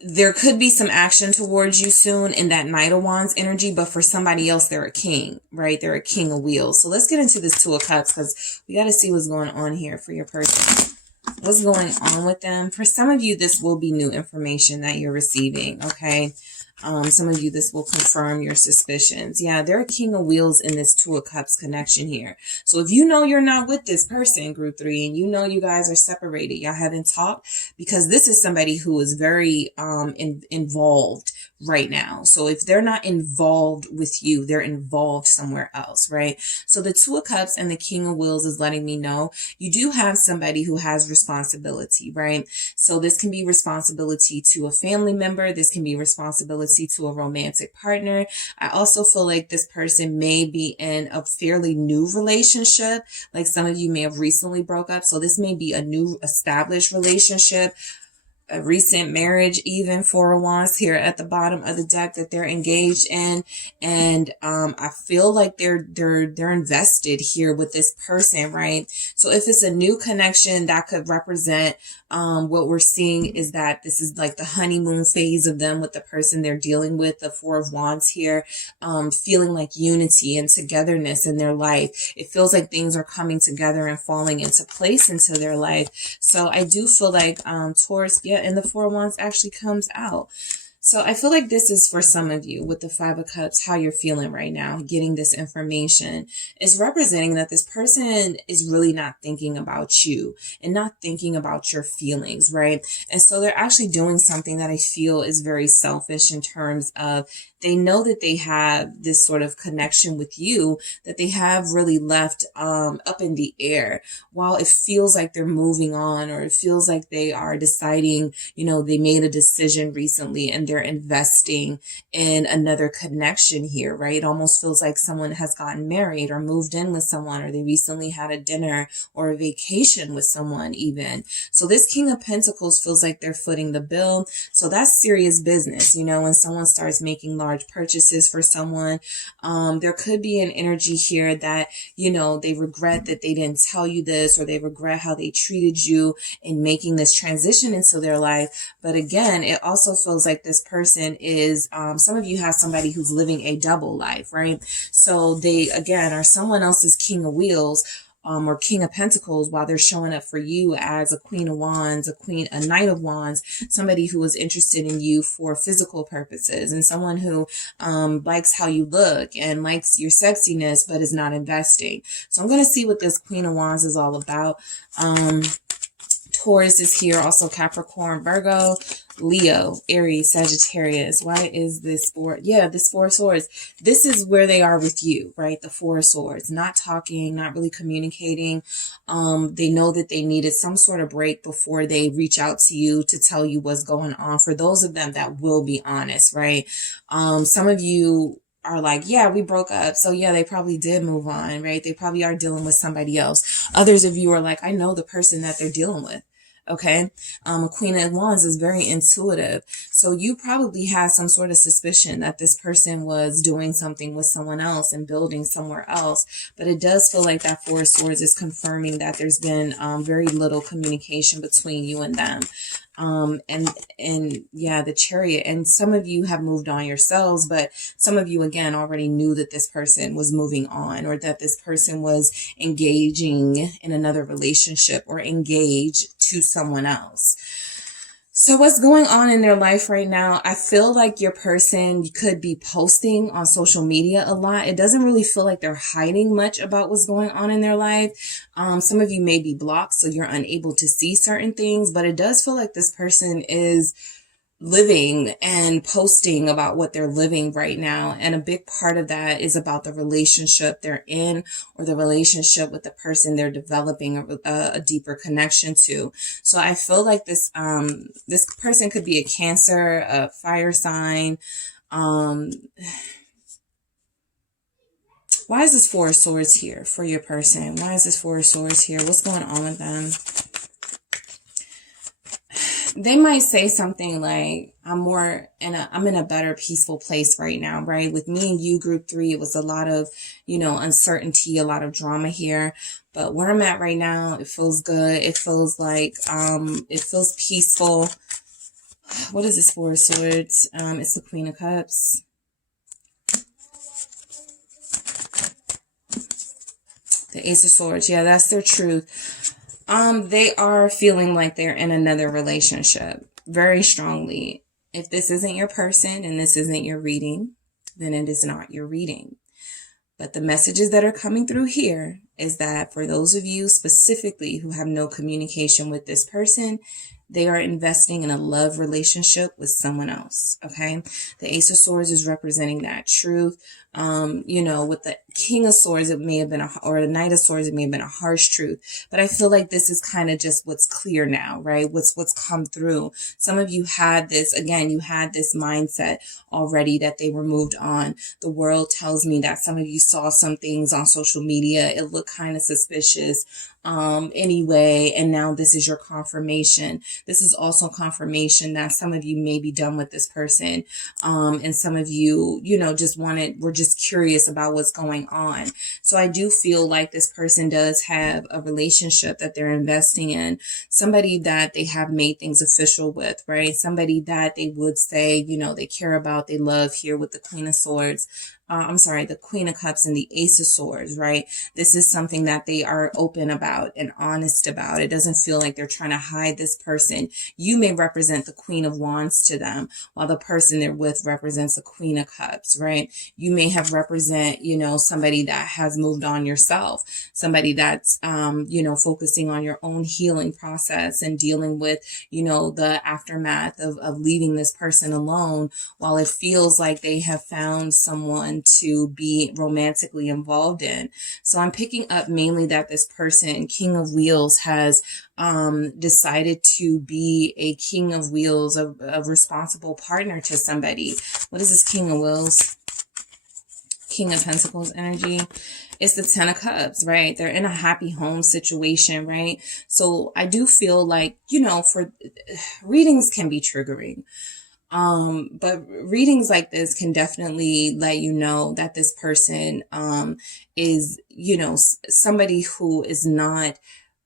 there could be some action towards you soon in that Knight of Wands energy, but for somebody else, they're a king, right? They're a King of Wheels. So let's get into this Two of Cups, because we got to see what's going on here for your person. What's going on with them? For some of you, this will be new information that you're receiving, okay? Some of you, this will confirm your suspicions. Yeah, they're a King of Wheels in this Two of Cups connection here. So if you know you're not with this person, group 3, and you know you guys are separated, y'all haven't talked, because this is somebody who is very involved right now. So if they're not involved with you, they're involved somewhere else, right? So the Two of Cups and the King of Wheels is letting me know you do have somebody who has responsibility, right? So this can be responsibility to a family member. This can be responsibility to a romantic partner. I also feel like this person may be in a fairly new relationship. Like some of you may have recently broke up. So this may be a new established relationship, a recent marriage, even 4 of Wands here at the bottom of the deck that they're engaged in. And I feel like they're invested here with this person, right? So if it's a new connection, that could represent what we're seeing is that this is like the honeymoon phase of them with the person they're dealing with, the 4 of Wands here, feeling like unity and togetherness in their life. It feels like things are coming together and falling into place into their life. So I do feel like Taurus, yeah, and the 4 of Wands actually comes out. So I feel like this is for some of you with the 5 of Cups, how you're feeling right now, getting this information is representing that this person is really not thinking about you and not thinking about your feelings, right? And so they're actually doing something that I feel is very selfish in terms of they know that they have this sort of connection with you that they have really left up in the air. While it feels like they're moving on, or it feels like they are deciding, you know, they made a decision recently and they're investing in another connection here, right? It almost feels like someone has gotten married or moved in with someone, or they recently had a dinner or a vacation with someone even. So this King of Pentacles feels like they're footing the bill. So that's serious business. You know, when someone starts making large purchases for someone, there could be an energy here that, you know, they regret that they didn't tell you this, or they regret how they treated you in making this transition into their life. But again, it also feels like this person is, some of you have somebody who's living a double life, right? So they, again, are someone else's King of Wheels, or King of Pentacles, while they're showing up for you as a Queen of Wands, a Knight of Wands, somebody who is interested in you for physical purposes, and someone who likes how you look and likes your sexiness, but is not investing. So I'm going to see what this Queen of Wands is all about. Taurus is here, also Capricorn, Virgo, Leo, Aries, Sagittarius. Why is this 4? Yeah, this 4 of Swords. This is where they are with you, right? The 4 of Swords, not talking, not really communicating. They know that they needed some sort of break before they reach out to you to tell you what's going on. For those of them that will be honest, right? Some of you are like, yeah, we broke up. So yeah, they probably did move on, right? They probably are dealing with somebody else. Others of you are like, I know the person that they're dealing with. Okay. Queen of Wands is very intuitive. So you probably had some sort of suspicion that this person was doing something with someone else and building somewhere else. But it does feel like that 4 of Swords is confirming that there's been very little communication between you and them. And yeah, the Chariot, and some of you have moved on yourselves, but some of you again already knew that this person was moving on, or that this person was engaging in another relationship or engaged to someone else. So what's going on in their life right now? I feel like your person could be posting on social media a lot. It doesn't really feel like they're hiding much about what's going on in their life. Some of you may be blocked, so you're unable to see certain things, but it does feel like this person is living and posting about what they're living right now. And a big part of that is about the relationship they're in, or the relationship with the person they're developing a deeper connection to. So I feel like this person could be a Cancer, a fire sign. Why is this Four of Swords here for your person? Why is this Four of Swords here? What's going on with them? They might say something like, I'm in a better, peaceful place right now, right? With me and you, group 3, it was a lot of, uncertainty, a lot of drama here. But where I'm at right now, it feels good. It feels like, it feels peaceful. What is this Four of Swords? It's the Queen of Cups. The Ace of Swords. Yeah, that's their truth. They are feeling like they're in another relationship very strongly. If this isn't your person and this isn't your reading, then it is not your reading. But the messages that are coming through here is that for those of you specifically who have no communication with this person, they are investing in a love relationship with someone else. Okay. The Ace of Swords is representing that truth. With the King of Swords, it may have been or the Knight of Swords, it may have been a harsh truth, but I feel like this is kind of just what's clear now, right? What's come through. Some of you had this, again, you had this mindset already that they were moved on. The world tells me that some of you saw some things on social media. It looked kind of suspicious. Anyway, and now this is your confirmation. This is also confirmation that some of you may be done with this person. And some of you, we're just curious about what's going on. So I do feel like this person does have a relationship that they're investing in, somebody that they have made things official with, right? Somebody that they would say, they care about, they love, here with the Queen of Swords. The Queen of Cups and the Ace of Swords, right? This is something that they are open about and honest about. It doesn't feel like they're trying to hide this person. You may represent the Queen of Wands to them, while the person they're with represents the Queen of Cups, right? You may have represent, somebody that has moved on yourself, somebody that's, focusing on your own healing process and dealing with, the aftermath of leaving this person alone, while it feels like they have found someone to be romantically involved in. So I'm picking up mainly that this person, King of Wheels, has decided to be a King of Wheels, a responsible partner to somebody. What is this King of Wheels? King of Pentacles energy. It's the Ten of Cups, right? They're in a happy home situation, right? So I do feel like, for readings can be triggering. But readings like this can definitely let you know that this person, is, somebody who is not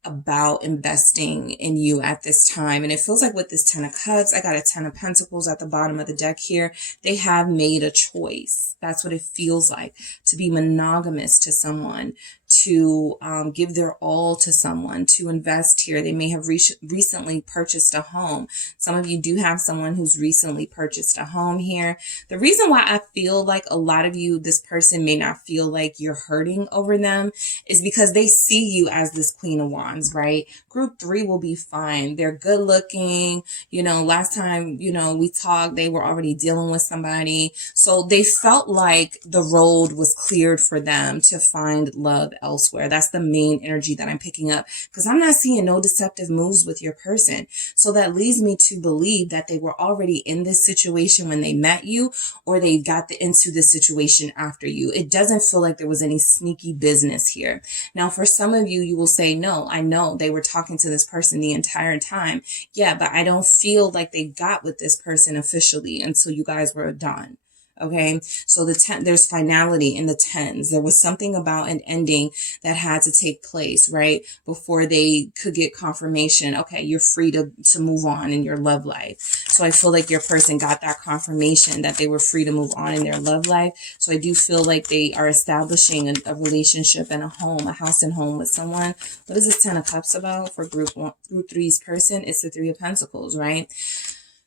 about investing in you at this time. And it feels like with this Ten of Cups, I got a Ten of Pentacles at the bottom of the deck here. They have made a choice. That's what it feels like, to be monogamous to someone, to give their all to someone, to invest here. They may have recently purchased a home. Some of you do have someone who's recently purchased a home here. The reason why I feel like a lot of you, this person may not feel like you're hurting over them, is because they see you as this Queen of Wands, right? Group 3 will be fine. They're good looking. Last time, we talked, they were already dealing with somebody. So they felt like the road was cleared for them to find love elsewhere. That's the main energy that I'm picking up, because I'm not seeing no deceptive moves with your person. So that leads me to believe that they were already in this situation when they met you, or they got into this situation after you. It doesn't feel like there was any sneaky business here. Now, for some of you, you will say, no, I know they were talking to this person the entire time. Yeah, but I don't feel like they got with this person officially until you guys were done. Okay, so there's finality in the tens. There was something about an ending that had to take place, right? Before they could get confirmation. Okay, you're free to move on in your love life. So I feel like your person got that confirmation that they were free to move on in their love life. So I do feel like they are establishing a relationship and a home, a house and home with someone. What is this 10 of Cups about for group 3's person? It's the 3 of Pentacles, right?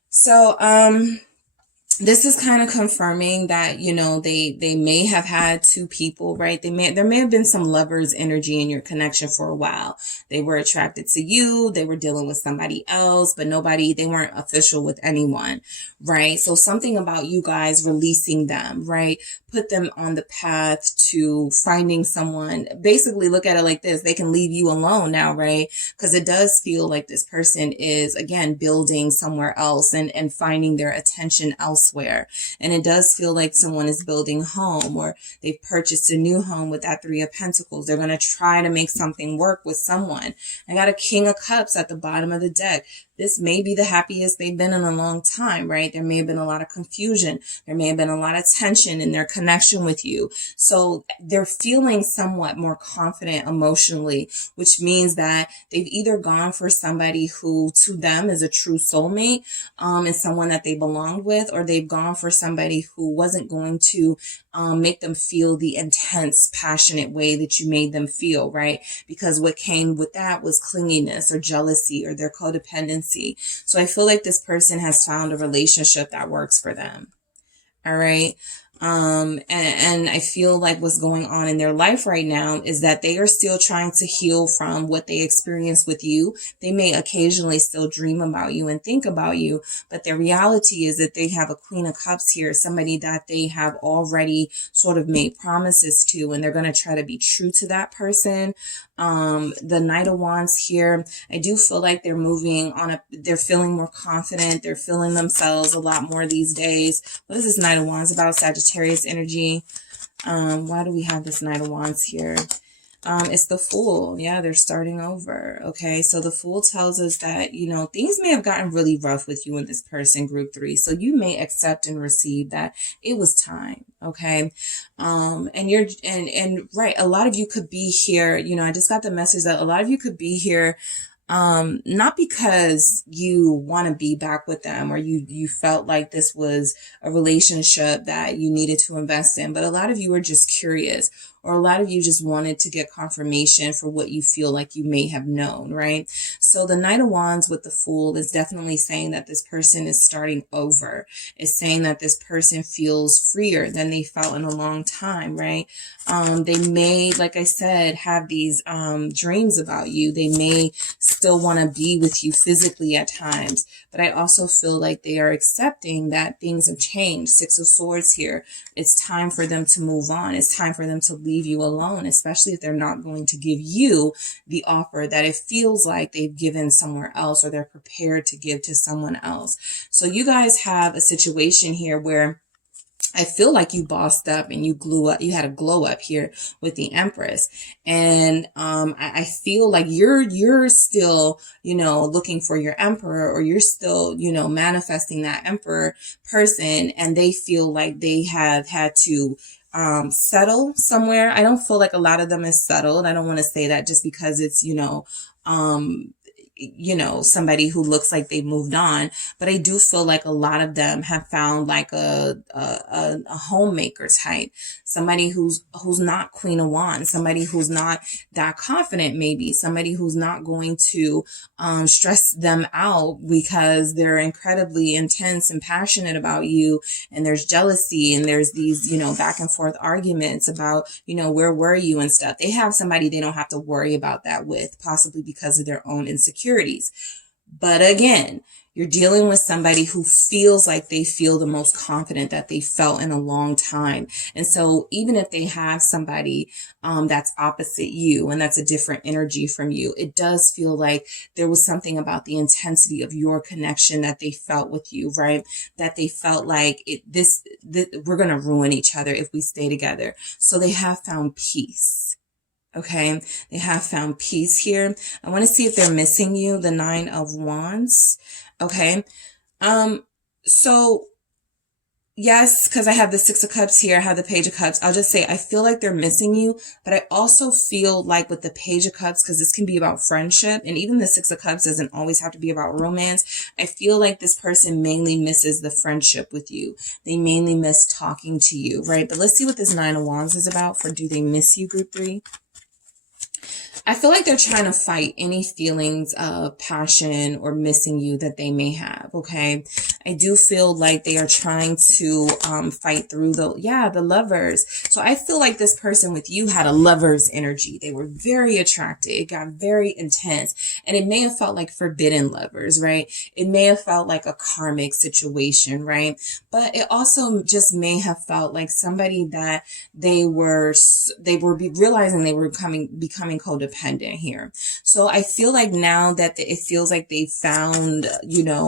So, this is kind of confirming that, you know, they may have had two people, right? There may have been some lovers energy in your connection for a while. They were attracted to you. They were dealing with somebody else, but they weren't official with anyone, right? So something about you guys releasing them, right? Put them on the path to finding someone. Basically, look at it like this. They can leave you alone now, right? Because it does feel like this person is, again, building somewhere else and finding their attention elsewhere. And it does feel like someone is building home, or they've purchased a new home with that 3 of Pentacles. They're going to try to make something work with someone. I got a King of Cups at the bottom of the deck. This may be the happiest they've been in a long time, right? There may have been a lot of confusion. There may have been a lot of tension in their connection with you. So they're feeling somewhat more confident emotionally, which means that they've either gone for somebody who to them is a true soulmate, and someone that they belonged with, or they've gone for somebody who wasn't going to make them feel the intense, passionate way that you made them feel, right? Because what came with that was clinginess or jealousy or their codependency. So I feel like this person has found a relationship that works for them. All right. And I feel like what's going on in their life right now is that they are still trying to heal from what they experienced with you. They may occasionally still dream about you and think about you, but the reality is that they have a Queen of Cups here, somebody that they have already sort of made promises to, and they're going to try to be true to that person. The Knight of Wands here, I do feel like they're moving on they're feeling more confident. They're feeling themselves a lot more these days. What is this Knight of Wands about? Sagittarius energy. Why do we have this Knight of Wands here? It's the Fool. Yeah, they're starting over. Okay, so the Fool tells us that, you know, things may have gotten really rough with you and this person, group 3. So you may accept and receive that it was time. Okay. And right, a lot of you could be here. You know, I just got the message that a lot of you could be here not because you want to be back with them, or you felt like this was a relationship that you needed to invest in, but a lot of you are just curious, or a lot of you just wanted to get confirmation for what you feel like you may have known, right? So the Knight of Wands with the Fool is definitely saying that this person is starting over. It's saying that this person feels freer than they felt in a long time, right? They may, like I said, have these dreams about you. They may still want to be with you physically at times, but I also feel like they are accepting that things have changed. 6 of Swords here. It's time for them to move on. It's time for them to leave you alone, especially if they're not going to give you the offer that it feels like they've given somewhere else, or they're prepared to give to someone else. So you guys have a situation here where I feel like you bossed up and you had a glow up here with the Empress. And I feel like you're still, you know, looking for your Emperor, or you're still, you know, manifesting that Emperor person, and they feel like they have had to settle somewhere. I don't feel like a lot of them is settled. I don't want to say that just because it's, somebody who looks like they moved on, but I do feel like a lot of them have found like a homemaker type, somebody who's not Queen of Wands, somebody who's not that confident, maybe somebody who's not going to stress them out because they're incredibly intense and passionate about you, and there's jealousy, and there's these, back and forth arguments about, where were you and stuff. They have somebody they don't have to worry about that with, possibly because of their own insecurities. But again, you're dealing with somebody who feels like they feel the most confident that they felt in a long time. And so even if they have somebody that's opposite you and that's a different energy from you, it does feel like there was something about the intensity of your connection that they felt with you, right? That they felt like we're going to ruin each other if we stay together. So they have found peace. Okay, they have found peace here. I want to see if they're missing you, the 9 of Wands. Okay, so yes, because I have the Six of Cups here, I have the Page of Cups. I'll just say I feel like they're missing you, but I also feel like with the Page of Cups, because this can be about friendship, and even the Six of Cups doesn't always have to be about romance. I feel like this person mainly misses the friendship with you. They mainly miss talking to you, right? But let's see what this Nine of Wands is about for do they miss you, group 3? I feel like they're trying to fight any feelings of passion or missing you that they may have, okay? I do feel like they are trying to fight through the lovers. So I feel like this person with you had a lover's energy. They were very attracted. It got very intense. And it may have felt like forbidden lovers, right? It may have felt like a karmic situation, right? But it also just may have felt like somebody that they were realizing they were becoming codependent here. So I feel like now that it feels like they found,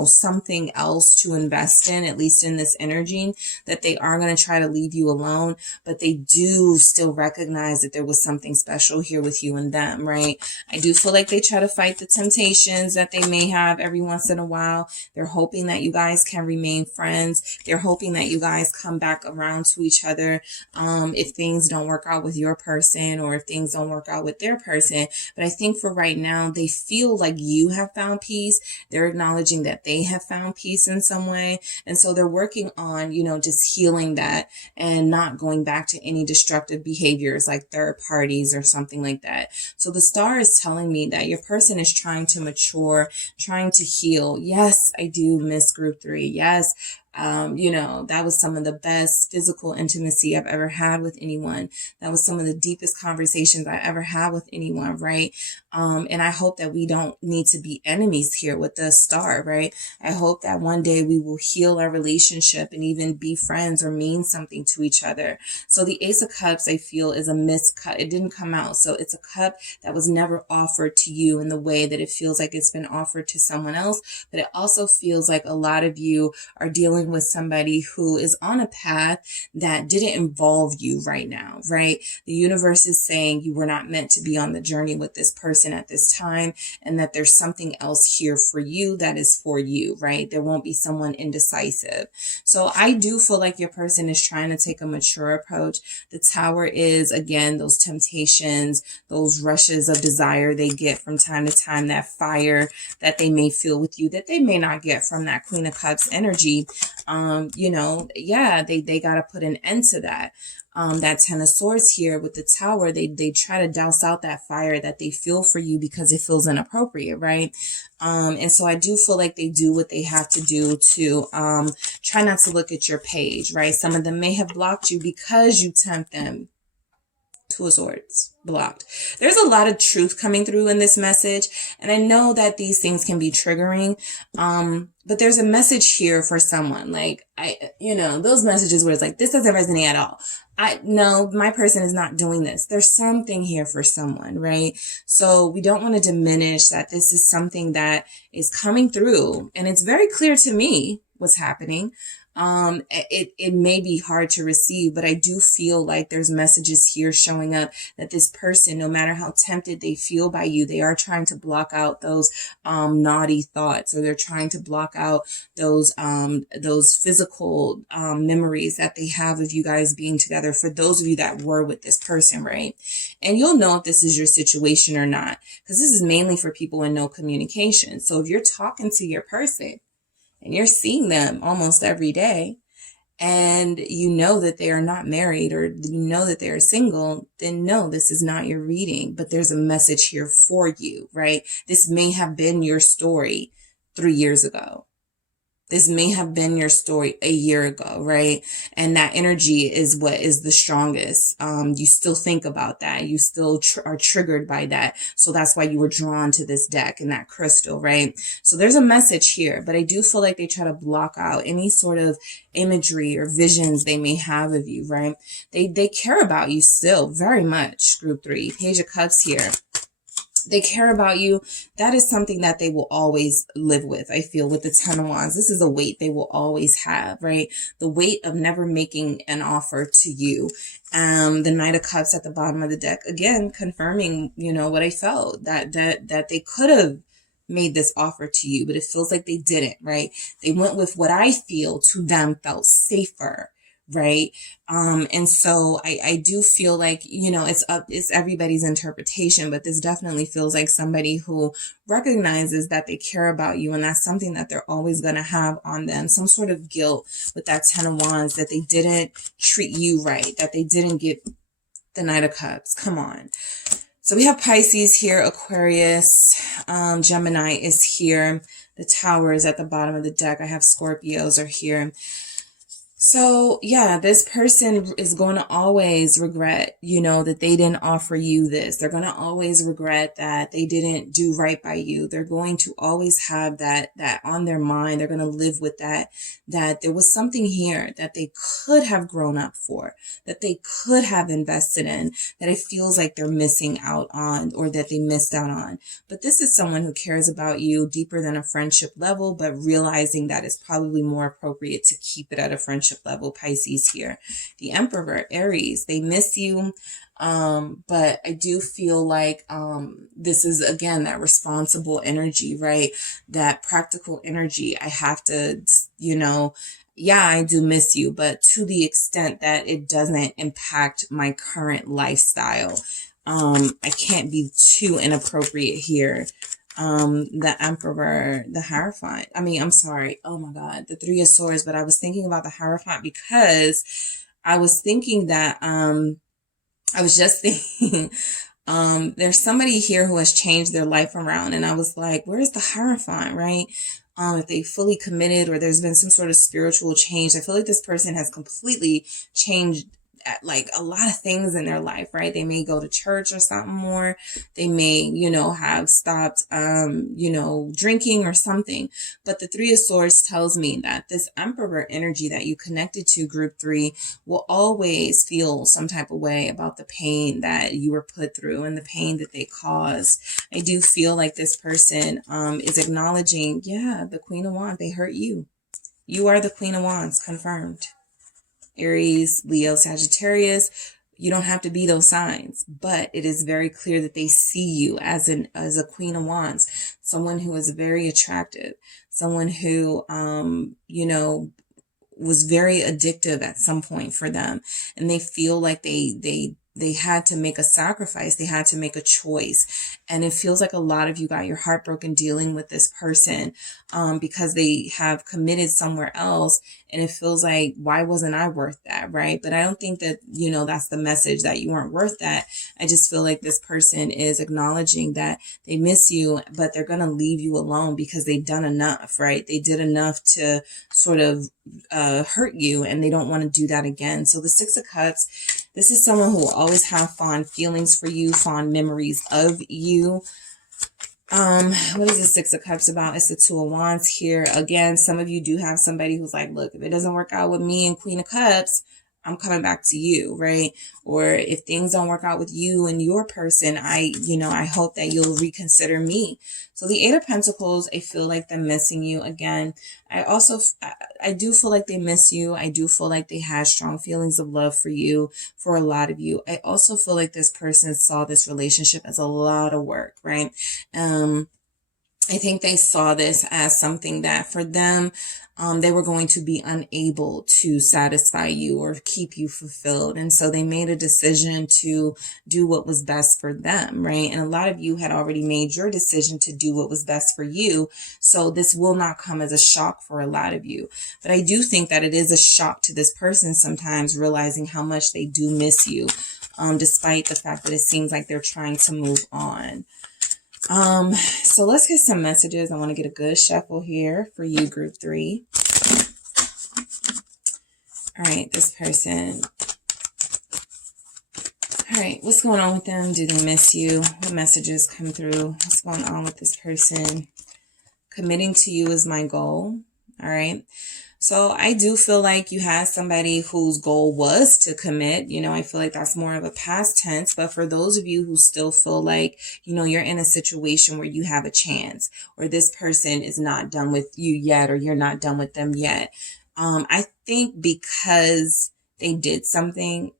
something else to invest in, at least in this energy, that they are going to try to leave you alone, but they do still recognize that there was something special here with you and them, right? I do feel like they try to fight the temptations that they may have every once in a while. They're hoping that you guys can remain friends. They're hoping that you guys come back around to each other if things don't work out with your person or if things don't work out with their person. But I think for right now, they feel like you have found peace. They're acknowledging that they have found peace in some way. And so they're working on, just healing that and not going back to any destructive behaviors like third parties or something like that. So the star is telling me that your person is trying to mature, trying to heal. Yes, I do miss group 3. Yes. That was some of the best physical intimacy I've ever had with anyone. That was some of the deepest conversations I ever had with anyone, right? And I hope that we don't need to be enemies here with the star, right? I hope that one day we will heal our relationship and even be friends or mean something to each other. So the Ace of Cups, I feel, is a miscut. It didn't come out. So it's a cup that was never offered to you in the way that it feels like it's been offered to someone else. But it also feels like a lot of you are dealing with somebody who is on a path that didn't involve you right now, right? The universe is saying you were not meant to be on the journey with this person at this time, and that there's something else here for you that is for you, right? There won't be someone indecisive. So I do feel like your person is trying to take a mature approach. The Tower is, again, those temptations, those rushes of desire they get from time to time, that fire that they may feel with you that they may not get from that Queen of Cups energy. They got to put an end to that. That Ten of Swords here with the Tower, they try to douse out that fire that they feel for you because it feels inappropriate, right? And so I do feel like they do what they have to do to try not to look at your page, right? Some of them may have blocked you because you tempt them. Two of Swords, blocked. There's a lot of truth coming through in this message, and I know that these things can be triggering, but there's a message here for someone. Like, those messages where it's like, this doesn't resonate at all. No, my person is not doing this. There's something here for someone, right? So we don't want to diminish that this is something that is coming through, and it's very clear to me what's happening. It may be hard to receive, but I do feel like there's messages here showing up that this person, no matter how tempted they feel by you, they are trying to block out those naughty thoughts, or they're trying to block out those physical memories that they have of you guys being together, for those of you that were with this person, right? And you'll know if this is your situation or not, because this is mainly for people in no communication. So if you're talking to your person and you're seeing them almost every day, and you know that they are not married, or you know that they are single, then no, this is not your reading, but there's a message here for you, right? This may have been your story 3 years ago. This may have been your story a year ago, right? And that energy is what is the strongest. You still think about that. You still are triggered by that. So that's why you were drawn to this deck and that crystal, right? So there's a message here, but I do feel like they try to block out any sort of imagery or visions they may have of you, right? They care about you still very much, group 3. Page of Cups here. They care about you. That is something that they will always live with, I feel, with the Ten of Wands. This is a weight they will always have, right? The weight of never making an offer to you. The Knight of Cups at the bottom of the deck, again, confirming, what I felt, that they could have made this offer to you, but it feels like they didn't, right? They went with what I feel to them felt safer, right? And so I do feel like, you know, it's everybody's interpretation, but this definitely feels like somebody who recognizes that they care about you, and that's something that they're always going to have on them. Some sort of guilt with that 10 of Wands, that they didn't treat you right, that they didn't get the Knight of Cups. Come on. So we have Pisces here, Aquarius, Gemini is here. The Tower is at the bottom of the deck. I have Scorpios are here. So yeah, this person is going to always regret, you know, that they didn't offer you this. They're going to always regret that they didn't do right by you. They're going to always have that on their mind. They're going to live with that there was something here that they could have grown up for, that they could have invested in, that it feels like they're missing out on, or that they missed out on. But this is someone who cares about you deeper than a friendship level, but realizing that it's probably more appropriate to keep it at a friendship level. Pisces here. The Emperor, Aries, they miss you. But I do feel like this is, again, that responsible energy, right? That practical energy. I have to, you know, yeah, I do miss you, but to the extent that it doesn't impact my current lifestyle. I can't be too inappropriate here. The Emperor, the Hierophant. I mean, I'm sorry. Oh my God, the Three of Swords. But I was thinking about the Hierophant because I was thinking that, I was just thinking, there's somebody here who has changed their life around. And I was like, where's the Hierophant, right? If they fully committed, or there's been some sort of spiritual change. I feel like this person has completely changed like a lot of things in their life, right? They may go to church or something more. They may, you know, have stopped, you know, drinking or something. But the Three of Swords tells me that this Emperor energy that you connected to, group 3, will always feel some type of way about the pain that you were put through and the pain that they caused. I do feel like this person, is acknowledging, yeah, the Queen of Wands, they hurt you. You are the Queen of Wands, confirmed. Aries, Leo, Sagittarius, you don't have to be those signs, but it is very clear that they see you as a Queen of Wands, someone who is very attractive, someone who, you know, was very addictive at some point for them. And they feel like they had to make a sacrifice. They had to make a choice. And it feels like a lot of you got your heart broken dealing with this person, because they have committed somewhere else. And it feels like, why wasn't I worth that? Right. But I don't think that, you know, that's the message, that you weren't worth that. I just feel like this person is acknowledging that they miss you, but they're going to leave you alone because they've done enough, right? They did enough to sort of hurt you, and they don't want to do that again. So the Six of Cups, this is someone who will always have fond feelings for you, fond memories of you. What is the Six of Cups about? It's the Two of Wands here. Again, some of you do have somebody who's like, look, if it doesn't work out with me and Queen of Cups, I'm coming back to you, right? Or if things don't work out with you and your person, I hope that you'll reconsider me. So the Eight of Pentacles, I feel like they're missing you again. I do feel like they miss you. I do feel like they had strong feelings of love for you, for a lot of you. I also feel like this person saw this relationship as a lot of work, right? I think they saw this as something that for them, they were going to be unable to satisfy you or keep you fulfilled. And so they made a decision to do what was best for them, right? And a lot of you had already made your decision to do what was best for you. So this will not come as a shock for a lot of you. But I do think that it is a shock to this person sometimes, realizing how much they do miss you, despite the fact that it seems like they're trying to move on. So let's get some messages. I want to get a good shuffle here for you, group 3. All right, this person. All right, what's going on with them? Do they miss you? What messages come through? What's going on with this person? Committing to you is my goal. All right. So I do feel like you had somebody whose goal was to commit. You know, I feel like that's more of a past tense. But for those of you who still feel like, you know, you're in a situation where you have a chance, or this person is not done with you yet, or you're not done with them yet. I think because they did something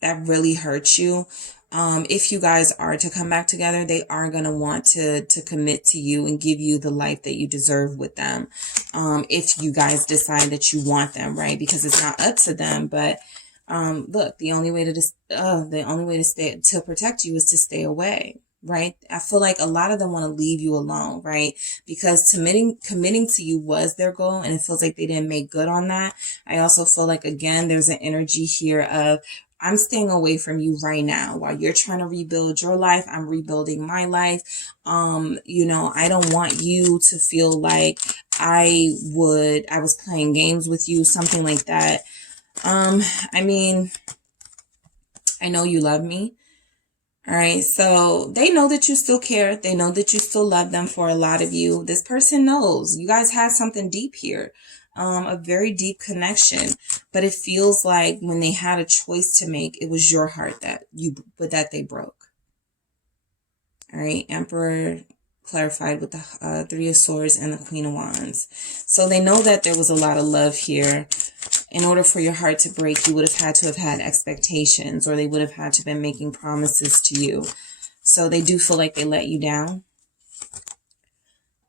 that really hurt you, if you guys are to come back together, they are going to want to commit to you and give you the life that you deserve with them. If you guys decide that you want them, right? Because it's not up to them, but look, the only way to protect you is to stay away, right? I feel like a lot of them want to leave you alone, right? Because committing to you was their goal, and it feels like they didn't make good on that. I also feel like, again, there's an energy here of, I'm staying away from you right now while you're trying to rebuild your life. I'm rebuilding my life. You know, I don't want you to feel like I was playing games with you, something like that. I mean, I know you love me. All right. So they know that you still care. They know that you still love them. For a lot of you, this person knows you guys had something deep here. A very deep connection, but it feels like when they had a choice to make, it was your heart that they broke. All right. Emperor clarified with the 3 of Swords and the Queen of Wands. So they know that there was a lot of love here. In order for your heart to break, you would have had to have had expectations, or they would have had to have been making promises to you. So they do feel like they let you down.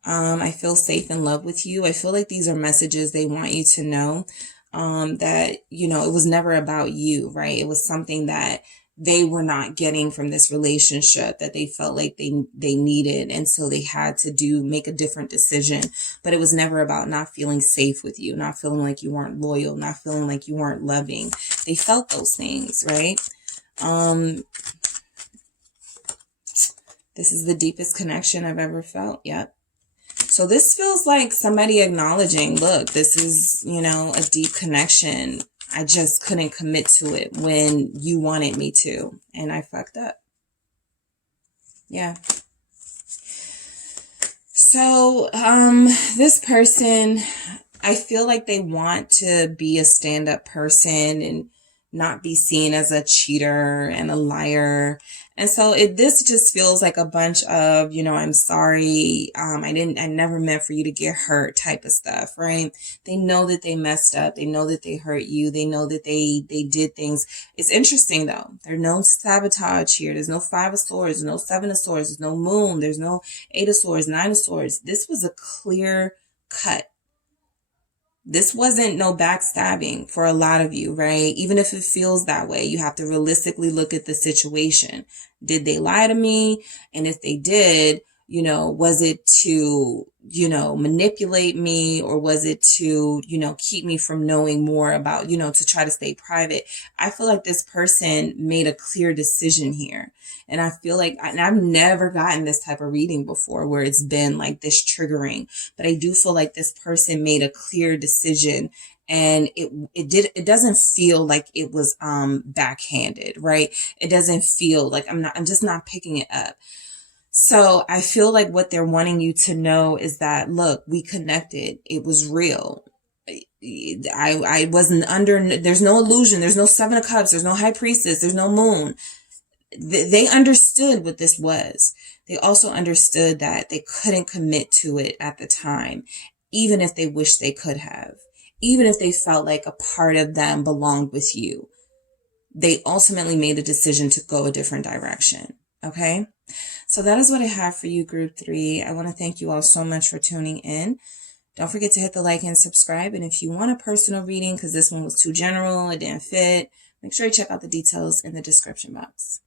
I feel safe in love with you. I feel like these are messages they want you to know, that, you know, it was never about you, right? It was something that they were not getting from this relationship that they felt like they needed. And so they had to make a different decision, but it was never about not feeling safe with you, not feeling like you weren't loyal, not feeling like you weren't loving. They felt those things, right? This is the deepest connection I've ever felt. Yep. So this feels like somebody acknowledging, look, this is, you know, a deep connection. I just couldn't commit to it when you wanted me to, and I fucked up. Yeah. So, this person, I feel like they want to be a stand-up person and not be seen as a cheater and a liar. And so this just feels like a bunch of, you know, I'm sorry, I never meant for you to get hurt type of stuff, right? They know that they messed up. They know that they hurt you. They know that they did things. It's interesting though. There's no sabotage here. There's no 5 of Swords. There's no 7 of Swords. There's no Moon. There's no 8 of Swords, 9 of Swords. This was a clear cut. This wasn't no backstabbing for a lot of you, right? Even if it feels that way, you have to realistically look at the situation. Did they lie to me? And if they did, you know, was it to, you know, manipulate me, or was it to, you know, keep me from knowing more about, you know, to try to stay private? I feel like this person made a clear decision here. And I feel like, and I've never gotten this type of reading before where it's been like this triggering, but I do feel like this person made a clear decision, and it doesn't feel like it was backhanded, right? It doesn't feel like I'm just not picking it up. So I feel like what they're wanting you to know is that, look, we connected. It was real. I wasn't under, there's no illusion. There's no 7 of Cups. There's no High Priestess. There's no Moon. They understood what this was. They also understood that they couldn't commit to it at the time, even if they wished they could have, even if they felt like a part of them belonged with you. They ultimately made a decision to go a different direction. Okay. So that is what I have for you, Group 3. I want to thank you all so much for tuning in. Don't forget to hit the like and subscribe. And if you want a personal reading, because this one was too general, it didn't fit, make sure you check out the details in the description box.